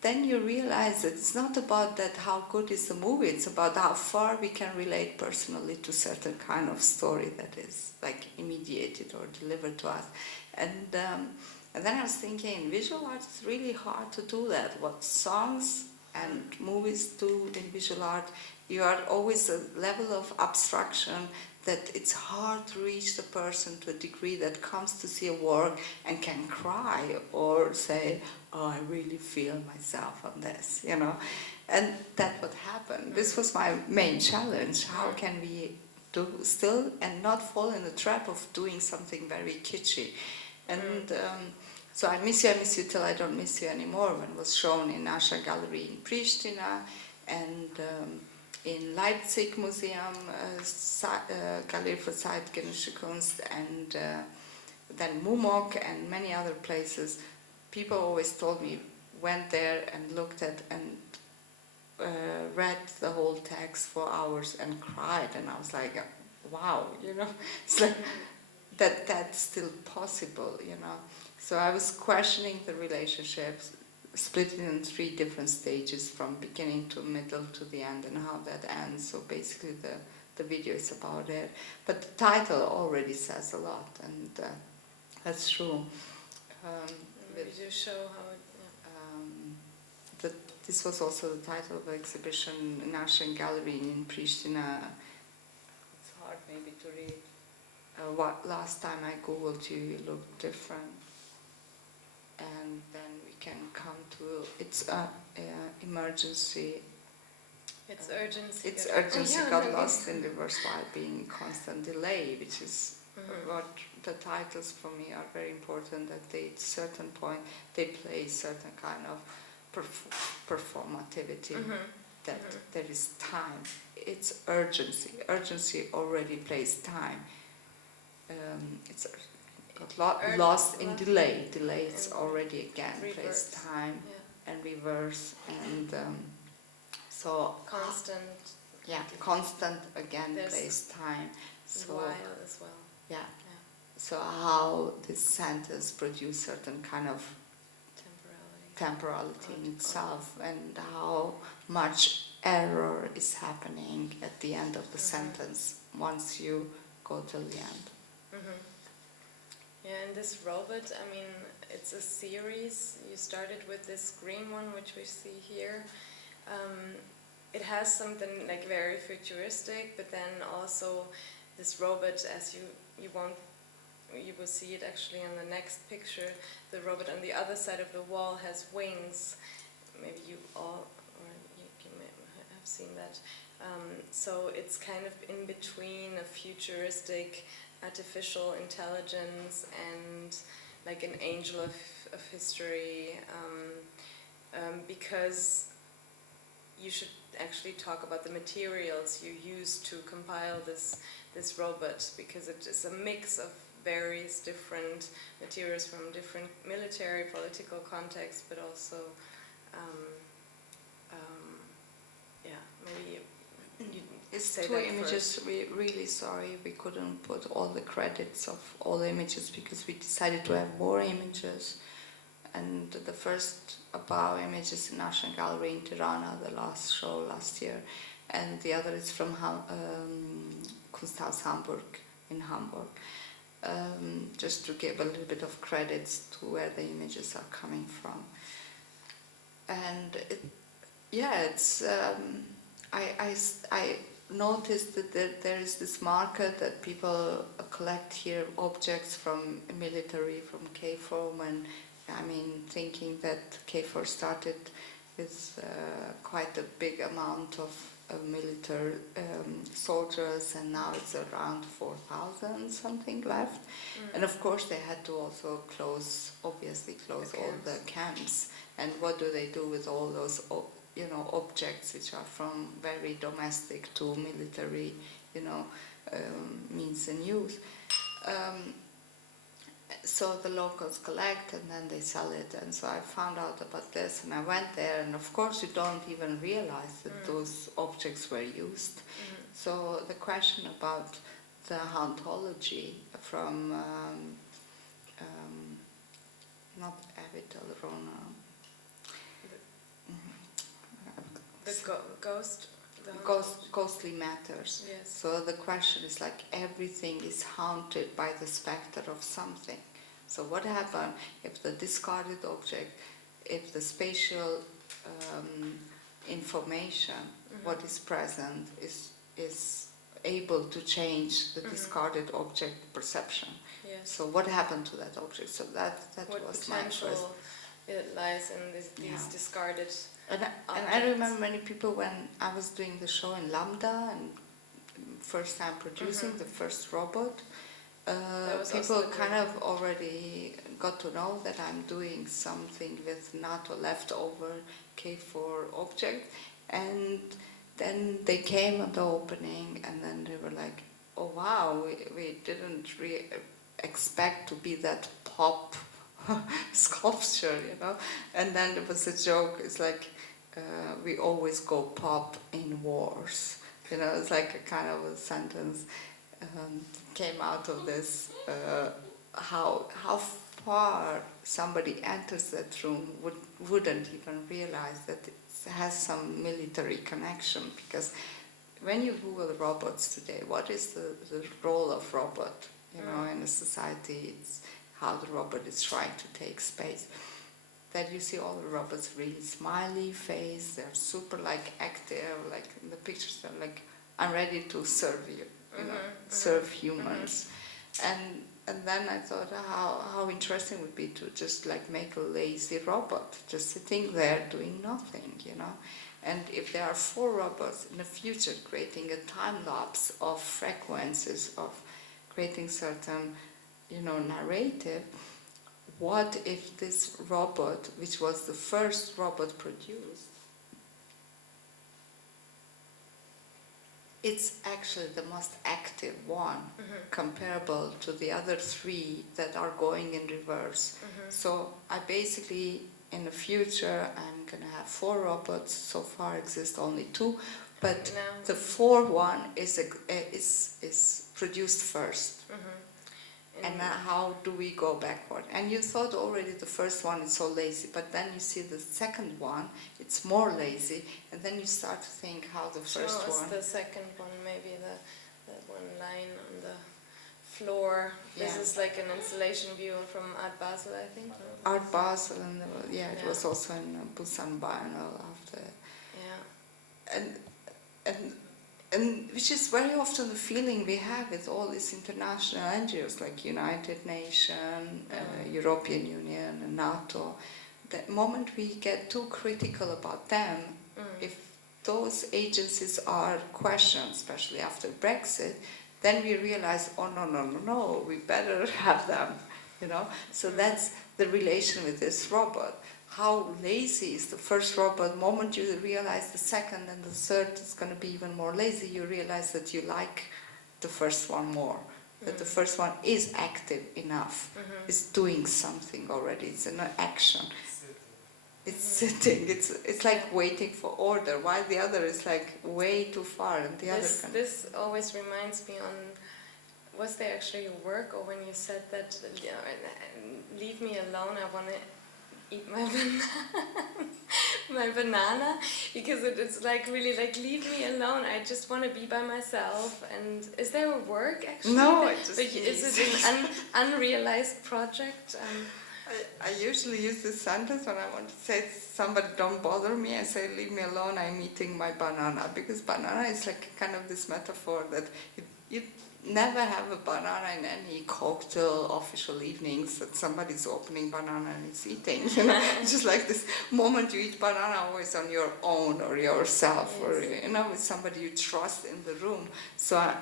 then you realize that it's not about that how good is the movie, it's about how far we can relate personally to certain kind of story that is like immediated or delivered to us. And then I was thinking, visual art is really hard to do that. What songs and movies do in visual art, you are always a level of abstraction that it's hard to reach the person to a degree that comes to see a work and can cry or say, oh, I really feel myself on this, you know. And that would happen. This was my main challenge. How can we do still and not fall in the trap of doing something very kitschy? And so I Miss You Till I Don't Miss You Anymore, when it was shown in National Gallery in Pristina and in Leipzig Museum, Galerie für zeitgenössische Kunst, and then Mumok and many other places. People always told me, went there and looked at and read the whole text for hours and cried, and I was like, wow, you know, it's like that's still possible, you know. So I was questioning the relationships, split it in 3 different stages, from beginning to middle to the end, and how that ends. So basically the video is about it. But the title already says a lot, and that's true. Did you show how it... Yeah. This was also the title of the exhibition in National Gallery in Pristina. It's hard maybe to read. What last time I googled you looked different. And then we can come to it's emergency. It's urgency. It's urgency got lost in the verse while being constant delay, which is what the titles for me are very important. That they, at a certain point, they play certain kind of performativity. That there is time. It's urgency. Urgency already plays time. It's got lost in delay. Delay is already again plays time and reverse, and so constant. Yeah, constant again There's plays time. So while as well. Yeah. So how this sentence produce certain kind of temporality in itself, and how much error is happening at the end of the sentence once you go till the end. Yeah, and this robot, I mean, it's a series. You started with this green one, which we see here. It has something like very futuristic, but then also this robot, as you will see it actually on the next picture. The robot on the other side of the wall has wings. Maybe you all, or you may have seen that. So it's kind of in between a futuristic artificial intelligence and like an angel of history, because you should actually talk about the materials you use to compile this robot, because it is a mix of various different materials from different military, political contexts, but also maybe it's 2 images. We're really sorry we couldn't put all the credits of all the images because we decided to have more images. And the first above image is in National Gallery in Tirana, the last show last year, and the other is from Kunsthaus Hamburg in Hamburg. Just to give a little bit of credits to where the images are coming from. And it's noticed that there is this market that people collect here objects from military, from KFOR, and I mean, thinking that KFOR started with quite a big amount of military soldiers, and now it's around 4,000 something left. And of course they had to also obviously close all the camps. And what do they do with all those objects which are from very domestic to military, means and use. So the locals collect and then they sell it, and so I found out about this and I went there, and of course you don't even realize that those objects were used. So the question about the hauntology from not Avital Rona, ghostly matters. Yes. So the question is like everything is haunted by the specter of something. So what happens if the discarded object, if the spatial information, what is present, is able to change the discarded object perception? Yes. So what happened to that object? So that what was my potential first. It lies in these discarded. And I remember many people when I was doing the show in Lambda and first time producing the first robot, people kind of already got to know that I'm doing something with NATO leftover K4 object, and then they came at the opening and then they were like, oh wow, we didn't expect to be that pop sculpture, and then there was a joke, it's like we always go pop in wars, it's like a kind of a sentence came out of this, how far somebody enters that room wouldn't even realize that it has some military connection, because when you Google robots today, what is the role of robot, in a society? It's how the robot is trying to take space. That you see all the robots really smiley face, they're super active, in the pictures they're like, I'm ready to serve you, serve humans. And then I thought how interesting it would be to just make a lazy robot, just sitting there doing nothing, And if there are 4 robots in the future creating a time lapse of frequencies, of creating certain narrative, what if this robot, which was the first robot produced, it's actually the most active one, comparable to the other 3 that are going in reverse. So I basically, in the future, I'm going to have 4 robots. So far exist only 2, but the 4th one is produced first. And how do we go backward? And you thought already the first one is so lazy, but then you see the second one, it's more lazy, and then you start to think how the first one... the second one, maybe the one line on the floor. This is like an installation view from Art Basel, I think. Art Basel, and it was also in Busan Biennale after. Yeah. And which is very often the feeling we have with all these international NGOs like United Nations, European Union, and NATO. The moment we get too critical about them, if those agencies are questioned, especially after Brexit, then we realize, oh no, we better have them, So that's the relation with this robot. How lazy is the first robot? The moment you realize the second and the third is going to be even more lazy, you realize that you like the first one more. That the first one is active enough, is doing something already, it's an action. It's sitting, it's like waiting for order, while the other is way too far. And this always reminds me on, was there actually a work, or when you said that, leave me alone, I want to eat my banana, because it's really leave me alone, I just want to be by myself. And is there a work actually? No, is it an unrealized project? I usually use this sentence when I want to say somebody don't bother me. I say leave me alone. I'm eating my banana, because banana is like kind of this metaphor that you never have a banana in any cocktail official evenings that somebody's opening banana and it's eating. You know, it's just like this moment you eat banana always on your own or yourself, yes. Or you know, with somebody you trust in the room. So.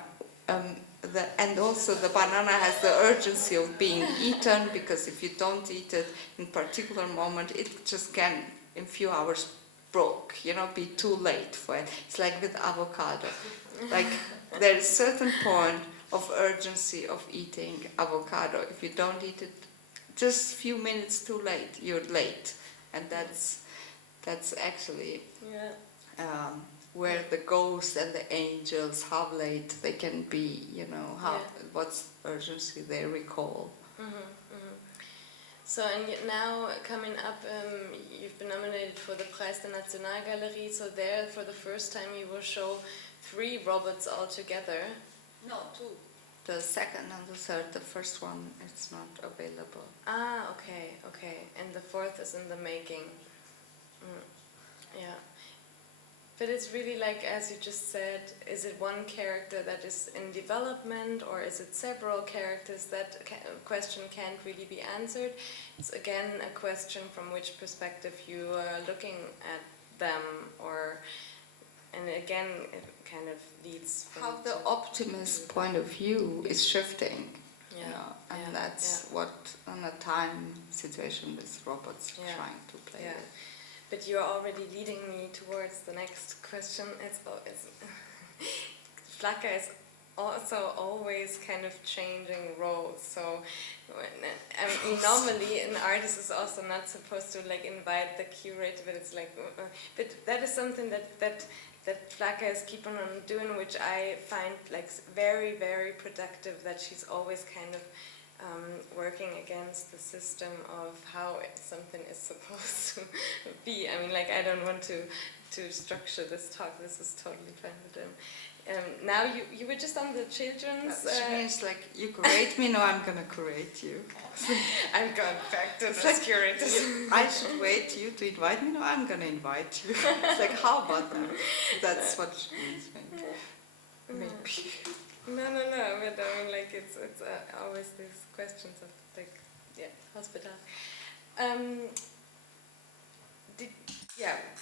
And also the banana has the urgency of being eaten, because if you don't eat it in particular moment, it just can, in few hours, you know, be too late for it. It's like with avocado. Like there is certain point of urgency of eating avocado. If you don't eat it just few minutes too late, you're late. And that's actually where the ghosts and the angels, how late they can be, you know, what's urgency they recall. So, and now coming up, you've been nominated for the Preis der Nationalgalerie, so there for the first time you will show 3 robots all together. No, 2. The second and the third, the first one is not available. Ah, okay. And the 4th is in the making. Yeah. But it's really like, as you just said, is it one character that is in development, or is it several characters? That question can't really be answered. It's again a question from which perspective you are looking at them, and again it kind of leads from how the optimist point of view is shifting. Yeah. You know, and that's what on a time situation this robot's trying to play with. But you're already leading me towards the next question. Flaka is also always kind of changing roles. So, I mean, normally an artist is also not supposed to like invite the curator, but it's like, but that is something that Flaka is keeping on doing, which I find like very, very productive. That she's always kind of working against the system of how something is supposed to be. I mean, like, I don't want to structure this talk. This is totally fine with them. Now you were just on the children's. Which means like you curate me. No, I'm gonna curate you. I'm going back to the curators. I should wait you to invite me. No, I'm gonna invite you. It's like, how about that? That's what she means. Maybe. No, but I mean, like, it's always these questions of, like, hospital.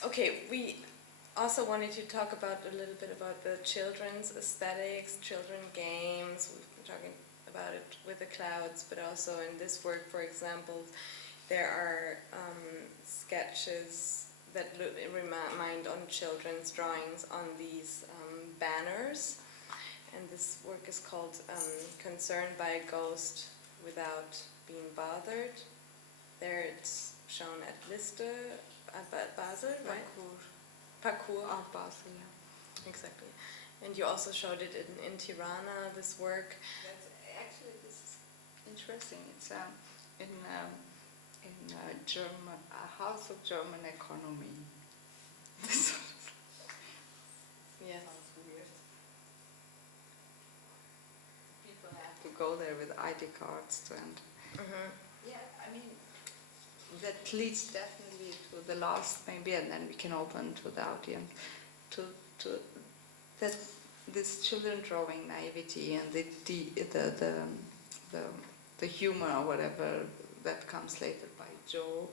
Okay, we also wanted to talk about a little bit about the children's aesthetics, children games. We've been talking about it with the clouds, but also in this work, for example, there are sketches that remind on children's drawings on these banners. And this work is called Concerned by a Ghost Without Being Bothered. There it's shown at Liste, at Basel, right? Parcours. Art Basel, yeah. Exactly. And you also showed it in Tirana, this work. Actually, this is interesting. It's in German, a House of German Economy. Yes. To go there with ID cards to enter. Yeah, I mean, that leads definitely to the last maybe, and then we can open to the audience, to that this children drawing naivety and the humor or whatever that comes later by Joe.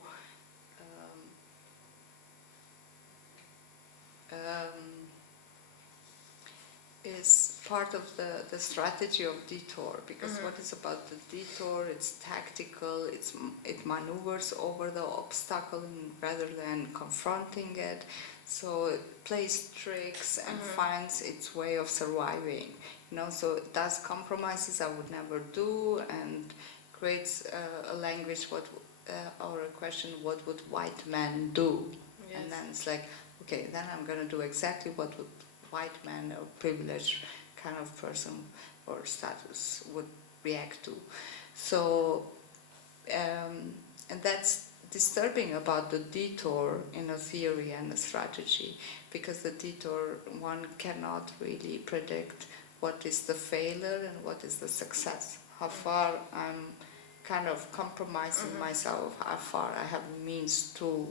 Is part of the strategy of detour, because what is about the detour, it's tactical, it maneuvers over the obstacle rather than confronting it, so it plays tricks and finds its way of surviving, you know, so it does compromises I would never do, and creates a language or a question, what would white men do? Yes. And then it's like, okay, then I'm going to do exactly what would white man or privileged kind of person or status would react to. So, and that's disturbing about the detour in a theory and a strategy, because the detour, one cannot really predict what is the failure and what is the success, how far I'm kind of compromising myself how far I have the means to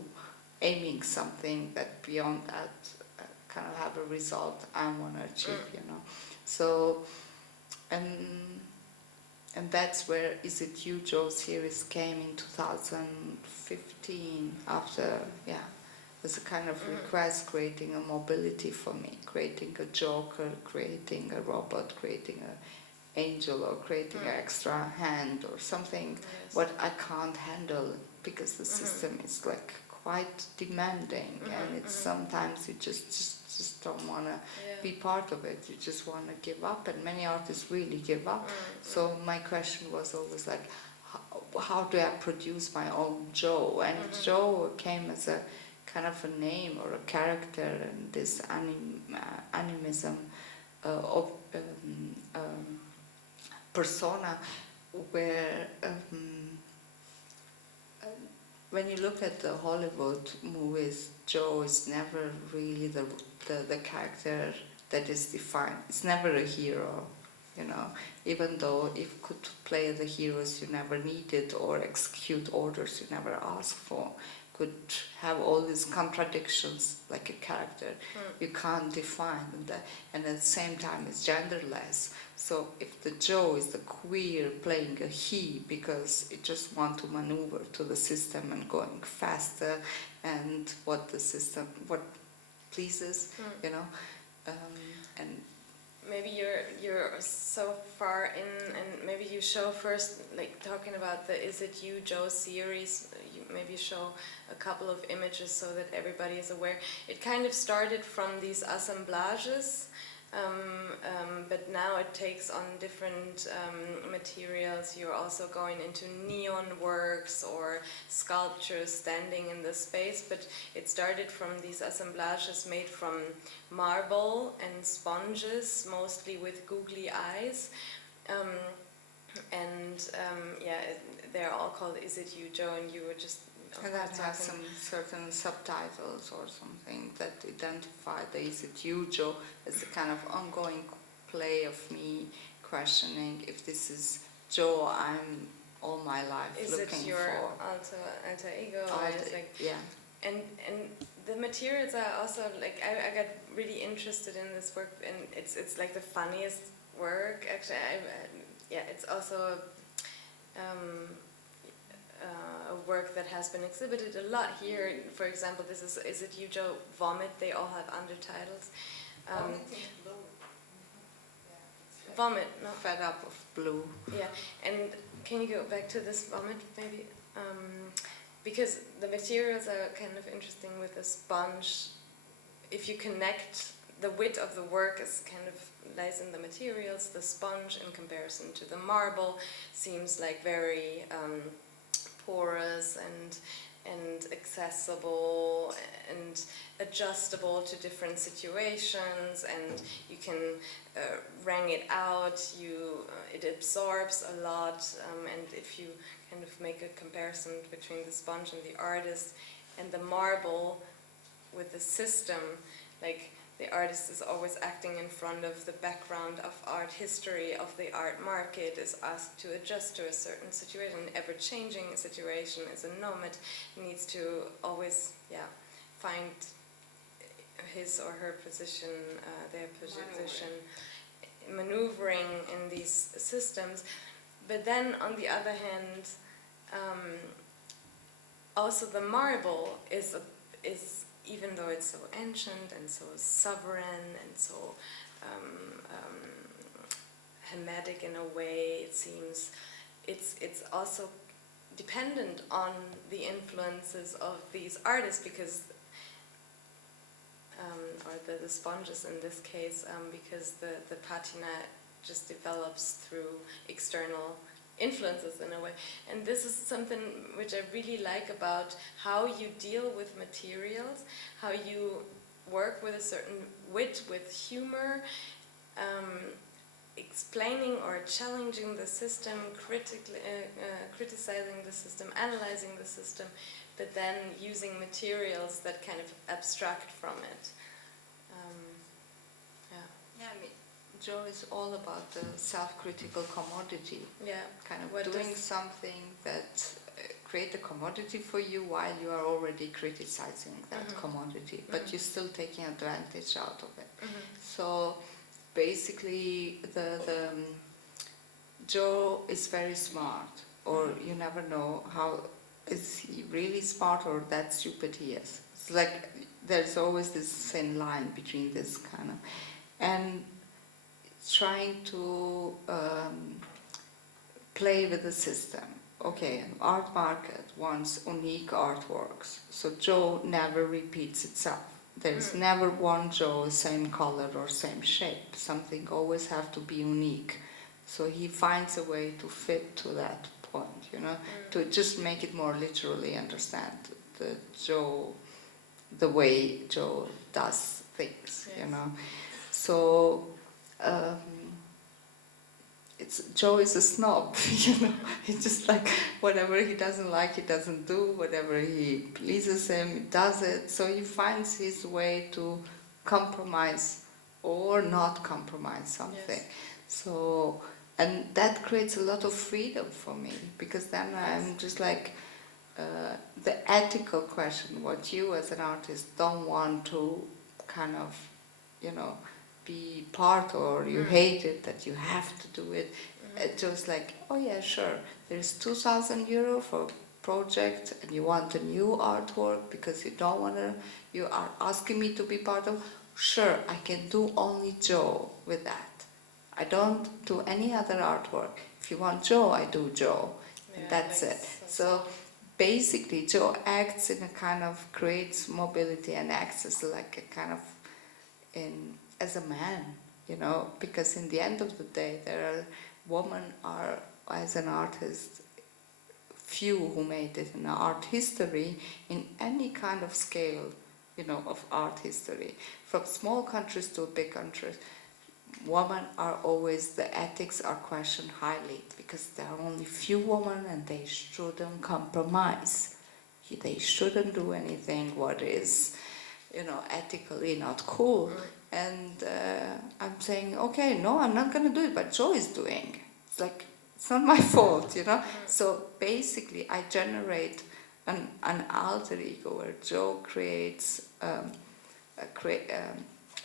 aiming something that beyond that kind of have a result I want to achieve, you know. So, and that's where Is It You, Joe series came in 2015 after, as a kind of request, creating a mobility for me, creating a joker, creating a robot, creating an angel, or creating an extra hand or something what I can't handle because the system is like quite demanding and it's sometimes you just don't want to be part of it. You just want to give up, and many artists really give up. So my question was always like, how do I produce my own Joe? And Joe came as a kind of a name or a character, and this animism of persona, where when you look at the Hollywood movies, Joe is never really the character that is defined. It's never a hero, you know. Even though if could play the heroes you never needed or execute orders you never asked for, could have all these contradictions like a character you can't define, and at the same time it's genderless. So if the Joe is the queer playing a he because it just want to maneuver to the system and going faster and what the system pleases, you know, and maybe you're so far in, and maybe you show first, like talking about the Is It You, Joe series, you maybe show a couple of images so that everybody is aware. It kind of started from these assemblages, but now it takes on different materials. You're also going into neon works or sculptures standing in the space, but it started from these assemblages made from marble and sponges, mostly with googly eyes. They're all called Is It You, Joe, and you were just... And that has some certain subtitles or something that identify the Is It You, Joe, as a kind of ongoing play of me questioning if this is Joe I'm all my life is looking for. Is it your alter ego? And the materials are also like, I got really interested in this work, and it's like the funniest work actually. It's also a work that has been exhibited a lot here. For example, this is It You, Joe Vomit. They all have undertitles. Vomit, no? Fed up of blue. Yeah, and can you go back to this vomit maybe? Because the materials are kind of interesting with the sponge. If you connect, the width of the work is kind of lies in the materials. The sponge in comparison to the marble seems like very porous and accessible and adjustable to different situations, and you can wring it out. It absorbs a lot, and if you kind of make a comparison between the sponge and the artist and the marble with the system, like the artist is always acting in front of the background of art history, of the art market, is asked to adjust to a certain situation, an ever-changing situation, is a nomad, needs to always find his or her position, their position, maneuvering in these systems. But then on the other hand, also the marble is even though it's so ancient and so sovereign and so hermetic in a way, it seems, it's also dependent on the influences of these artists, because or the sponges in this case, because the patina just develops through external influences in a way. And this is something which I really like about how you deal with materials, how you work with a certain wit, with humor, explaining or challenging the system, criticizing the system, analyzing the system, but then using materials that kind of abstract from it. I mean, Joe is all about the self-critical commodity. Yeah. Kind of What doing does- something that create a commodity for you while you are already criticizing that commodity, but you're still taking advantage out of it. So basically, Joe is very smart, or you never know how is he really smart or that stupid he is. It's like there's always this thin line between this kind of, and trying to play with the system. Okay, an art market wants unique artworks, so Joe never repeats itself. There's never one Joe, same color or same shape. Something always have to be unique. So he finds a way to fit to that point, you know, to just make it more literally understand the way Joe does things, you know. So Joe is a snob, you know. He's just like whatever he doesn't like, he doesn't do. Whatever he pleases him, he does it. So he finds his way to compromise or not compromise something. Yes. So, and that creates a lot of freedom for me, because then I'm just like the ethical question, what you as an artist don't want to kind of, you know, be part, or you hate it that you have to do it. It's just like, oh yeah, sure, there's 2,000 euro for project and you want a new artwork because you don't want to, you are asking me to be part of, sure, I can do only Joe with that. I don't do any other artwork. If you want Joe, I do Joe. Yeah, That's like it. So basically, Joe acts in a kind of, creates mobility and acts as like a kind of, as a man, you know, because in the end of the day, women are, as an artist, few who made it in art history, in any kind of scale, you know, of art history. From small countries to big countries, women are always, the ethics are questioned highly, because there are only few women and they shouldn't compromise. They shouldn't do anything what is, you know, ethically not cool. And I'm saying, okay, no, I'm not going to do it, but Joe is doing. It's like, it's not my fault, you know. So basically, I generate an alter ego where Joe creates,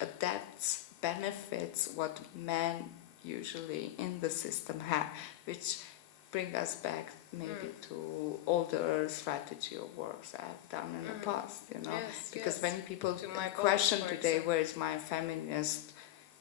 adapts, benefits what men usually in the system have, which bring us back maybe to older strategy of works I've done in the past, you know. Yes, because yes. when people To my question balls, for today, example. where is my feminist,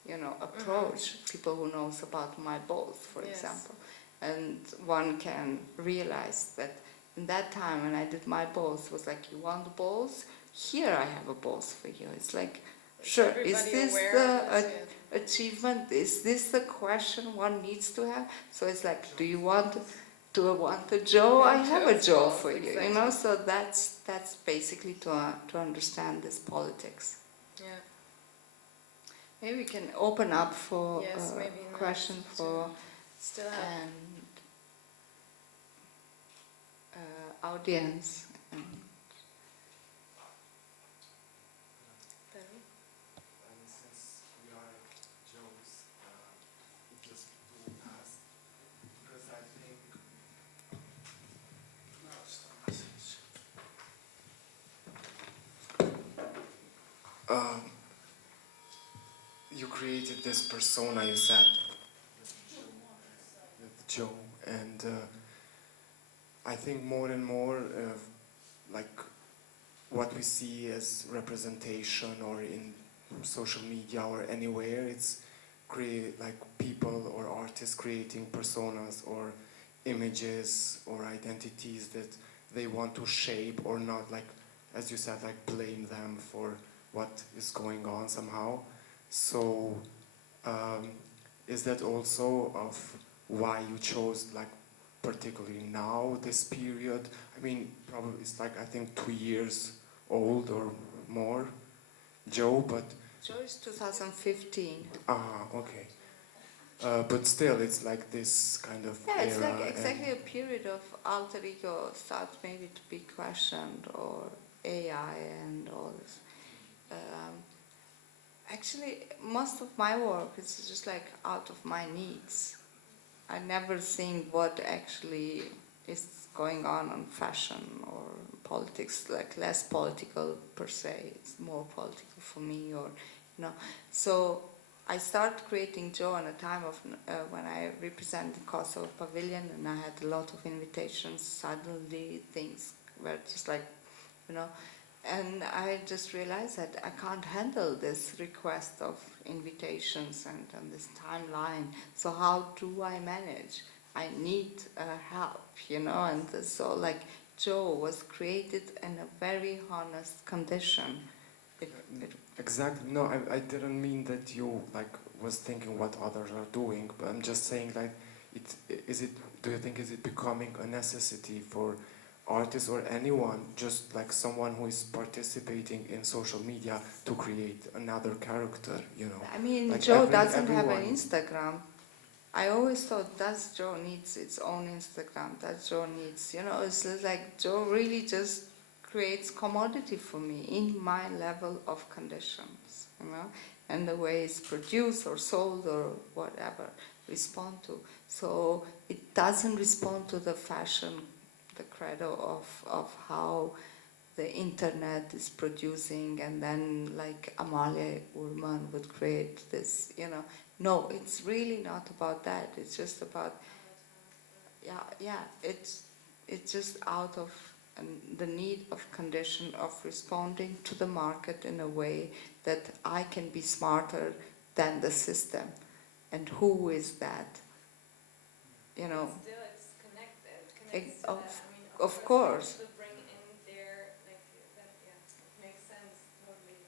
you know, approach, people who knows about my balls, for Yes. example. And one can realize that in that time when I did my balls, it was like, you want balls? Here I have a balls for you. It's like, sure, is everybody this aware the of this? Yeah. achievement? Is this the question one needs to have? So it's like, do I want a Joe? I have a Joe for you, you know. So that's basically to understand this politics. Yeah. Maybe we can open up for Yes, maybe a question nice to for Still have. audience. And Since we are at Joe's, it just do ask, because I think no, it's not message. You created this persona, you said, with Joe, and I think more and more, like what we see as representation or in social media or anywhere, it's like people or artists creating personas or images or identities that they want to shape or not, like, as you said, like blame them for what is going on somehow. So is that also of why you chose, like, particularly now, this period? I mean, probably it's like, I think 2 years old or more, Joe, but... Joe is 2015. Okay. But still, it's like this kind of Yeah, it's era, like exactly a period of alter ego starts maybe to be questioned, or AI and all this. Actually, most of my work is just like out of my needs. I never think what actually is going on fashion or politics, like less political per se. It's more political for me, or So I started creating Joe in a time of when I represented the Kosovo Pavilion, and I had a lot of invitations. Suddenly, things were just like, and I just realized that I can't handle this request of invitations and this timeline. So how do I manage? I need help, and so like Joe was created in a very honest condition. Exactly. No, I didn't mean that you was thinking what others are doing, but I'm just saying do you think is it becoming a necessity for artists or anyone, just like someone who is participating in social media, to create another character, I mean, like Joe doesn't have everyone. an Instagram. I always thought, does Joe needs its own Instagram? Does Joe needs, it's like Joe really just creates commodity for me in my level of conditions, and the way it's produced or sold or whatever respond to. So it doesn't respond to the fashion, the credo of how the internet is producing, and then like Amalia Urman would create this, No, it's really not about that. It's just about, it's just out of the need of condition of responding to the market in a way that I can be smarter than the system. And who is that? Still, it's connected. It connects to Of, that. I mean, of course. To bring in their that. Yeah, it makes sense totally.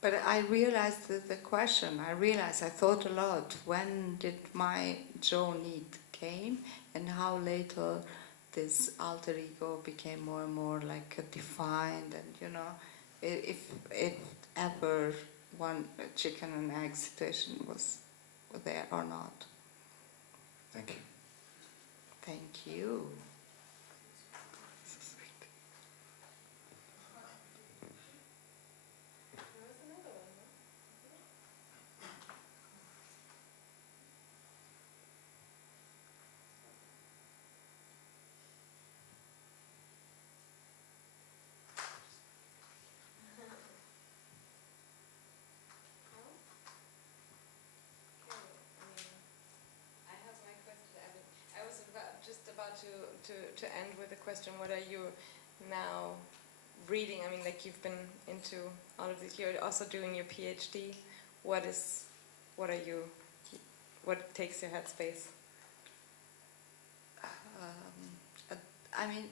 But I realized the question. I thought a lot. When did my Joe need came, and how later this alter ego became more and more like defined, and if ever one chicken and egg situation was there or not. Thank you. Thank you. There was another one, no? I have my question. I was just about to end with a question. What are you now reading? I mean, like, you've been into all of this. You're also doing your PhD. What takes your headspace?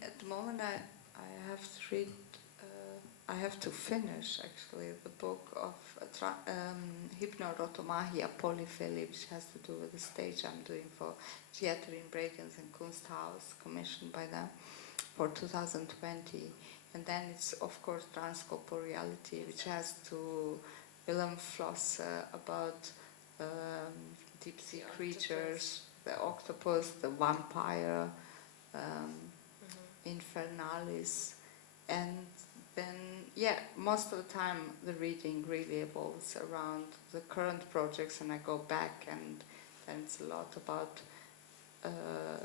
At the moment I have to read, I have to finish actually the book of Hypnorotomahia Polyphily, which has to do with the stage I'm doing for Theater in Bregenz and Kunsthaus, commissioned by them for 2020. And then it's of course Transcorporeality, which has to Willem Floss about deep sea creatures, the octopus, the vampire, Infernalis, and then most of the time the reading really evolves around the current projects, and I go back, and then it's a lot about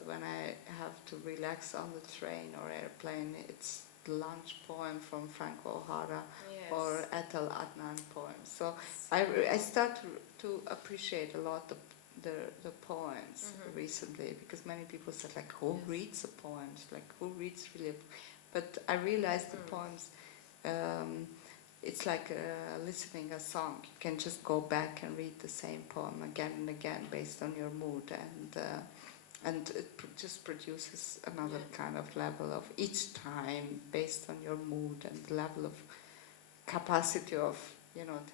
when I have to relax on the train or airplane. It's the lunch poem from Franco O'Hara, or Ethel Adnan poems. So I start to appreciate a lot the poems recently, because many people said, like, who reads the poems? Like, who reads really? But I realized the poems, it's like listening a song. You can just go back and read the same poem again and again based on your mood, and it just produces another kind of level of each time based on your mood and the level of capacity of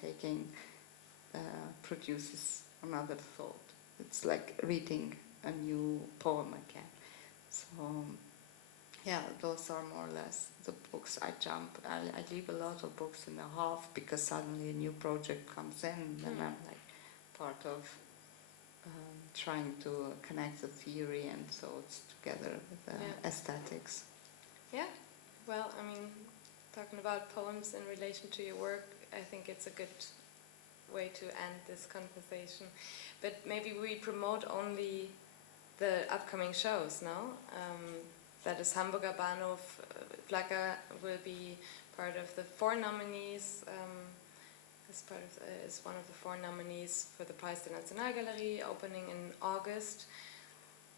taking produces another thought. It's like reading a new poem again. So those are more or less the books. I leave a lot of books in the half because suddenly a new project comes in, and I'm like part of trying to connect the theory and thoughts together with the aesthetics. Yeah, well, I mean, talking about poems in relation to your work, I think it's a good way to end this conversation. But maybe we promote only the upcoming shows, no? That is Hamburger Bahnhof. Flaka will be part of the 4 nominees. Is one of the 4 nominees for the Preis der Nationalgalerie, opening in August.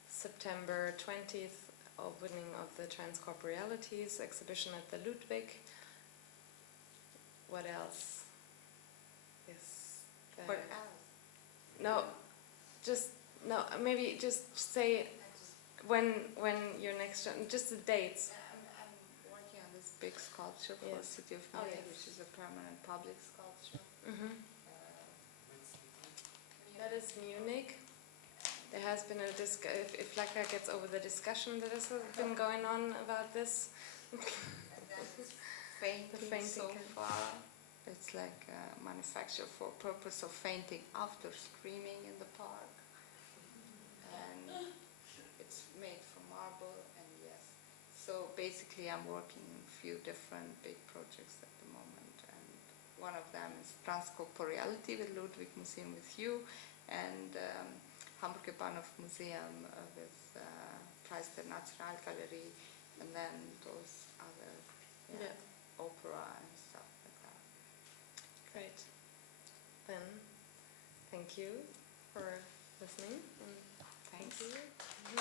September 20th, opening of the Transcorporealities exhibition at the Ludwig. What else? Yes. What else? No, maybe just say when your next show, just the dates. I'm working on this big sculpture for the city of Oh, Munich, yes. which is a permanent public sculpture. That is Munich. There has been a if Flaka gets over the discussion that has been going on about this. Fainting so far. It's like manufactured for purpose of fainting after screaming in the park. And it's made from marble, and yes. So basically I'm working on a few different big projects at the moment, and one of them is Transcorporeality with Ludwig Museum with you, and Hamburger Bahnhof Museum with Preis der Nationalgalerie, and then those other opera and stuff like that. Great. Then, thank you for listening. And Thanks. thank you.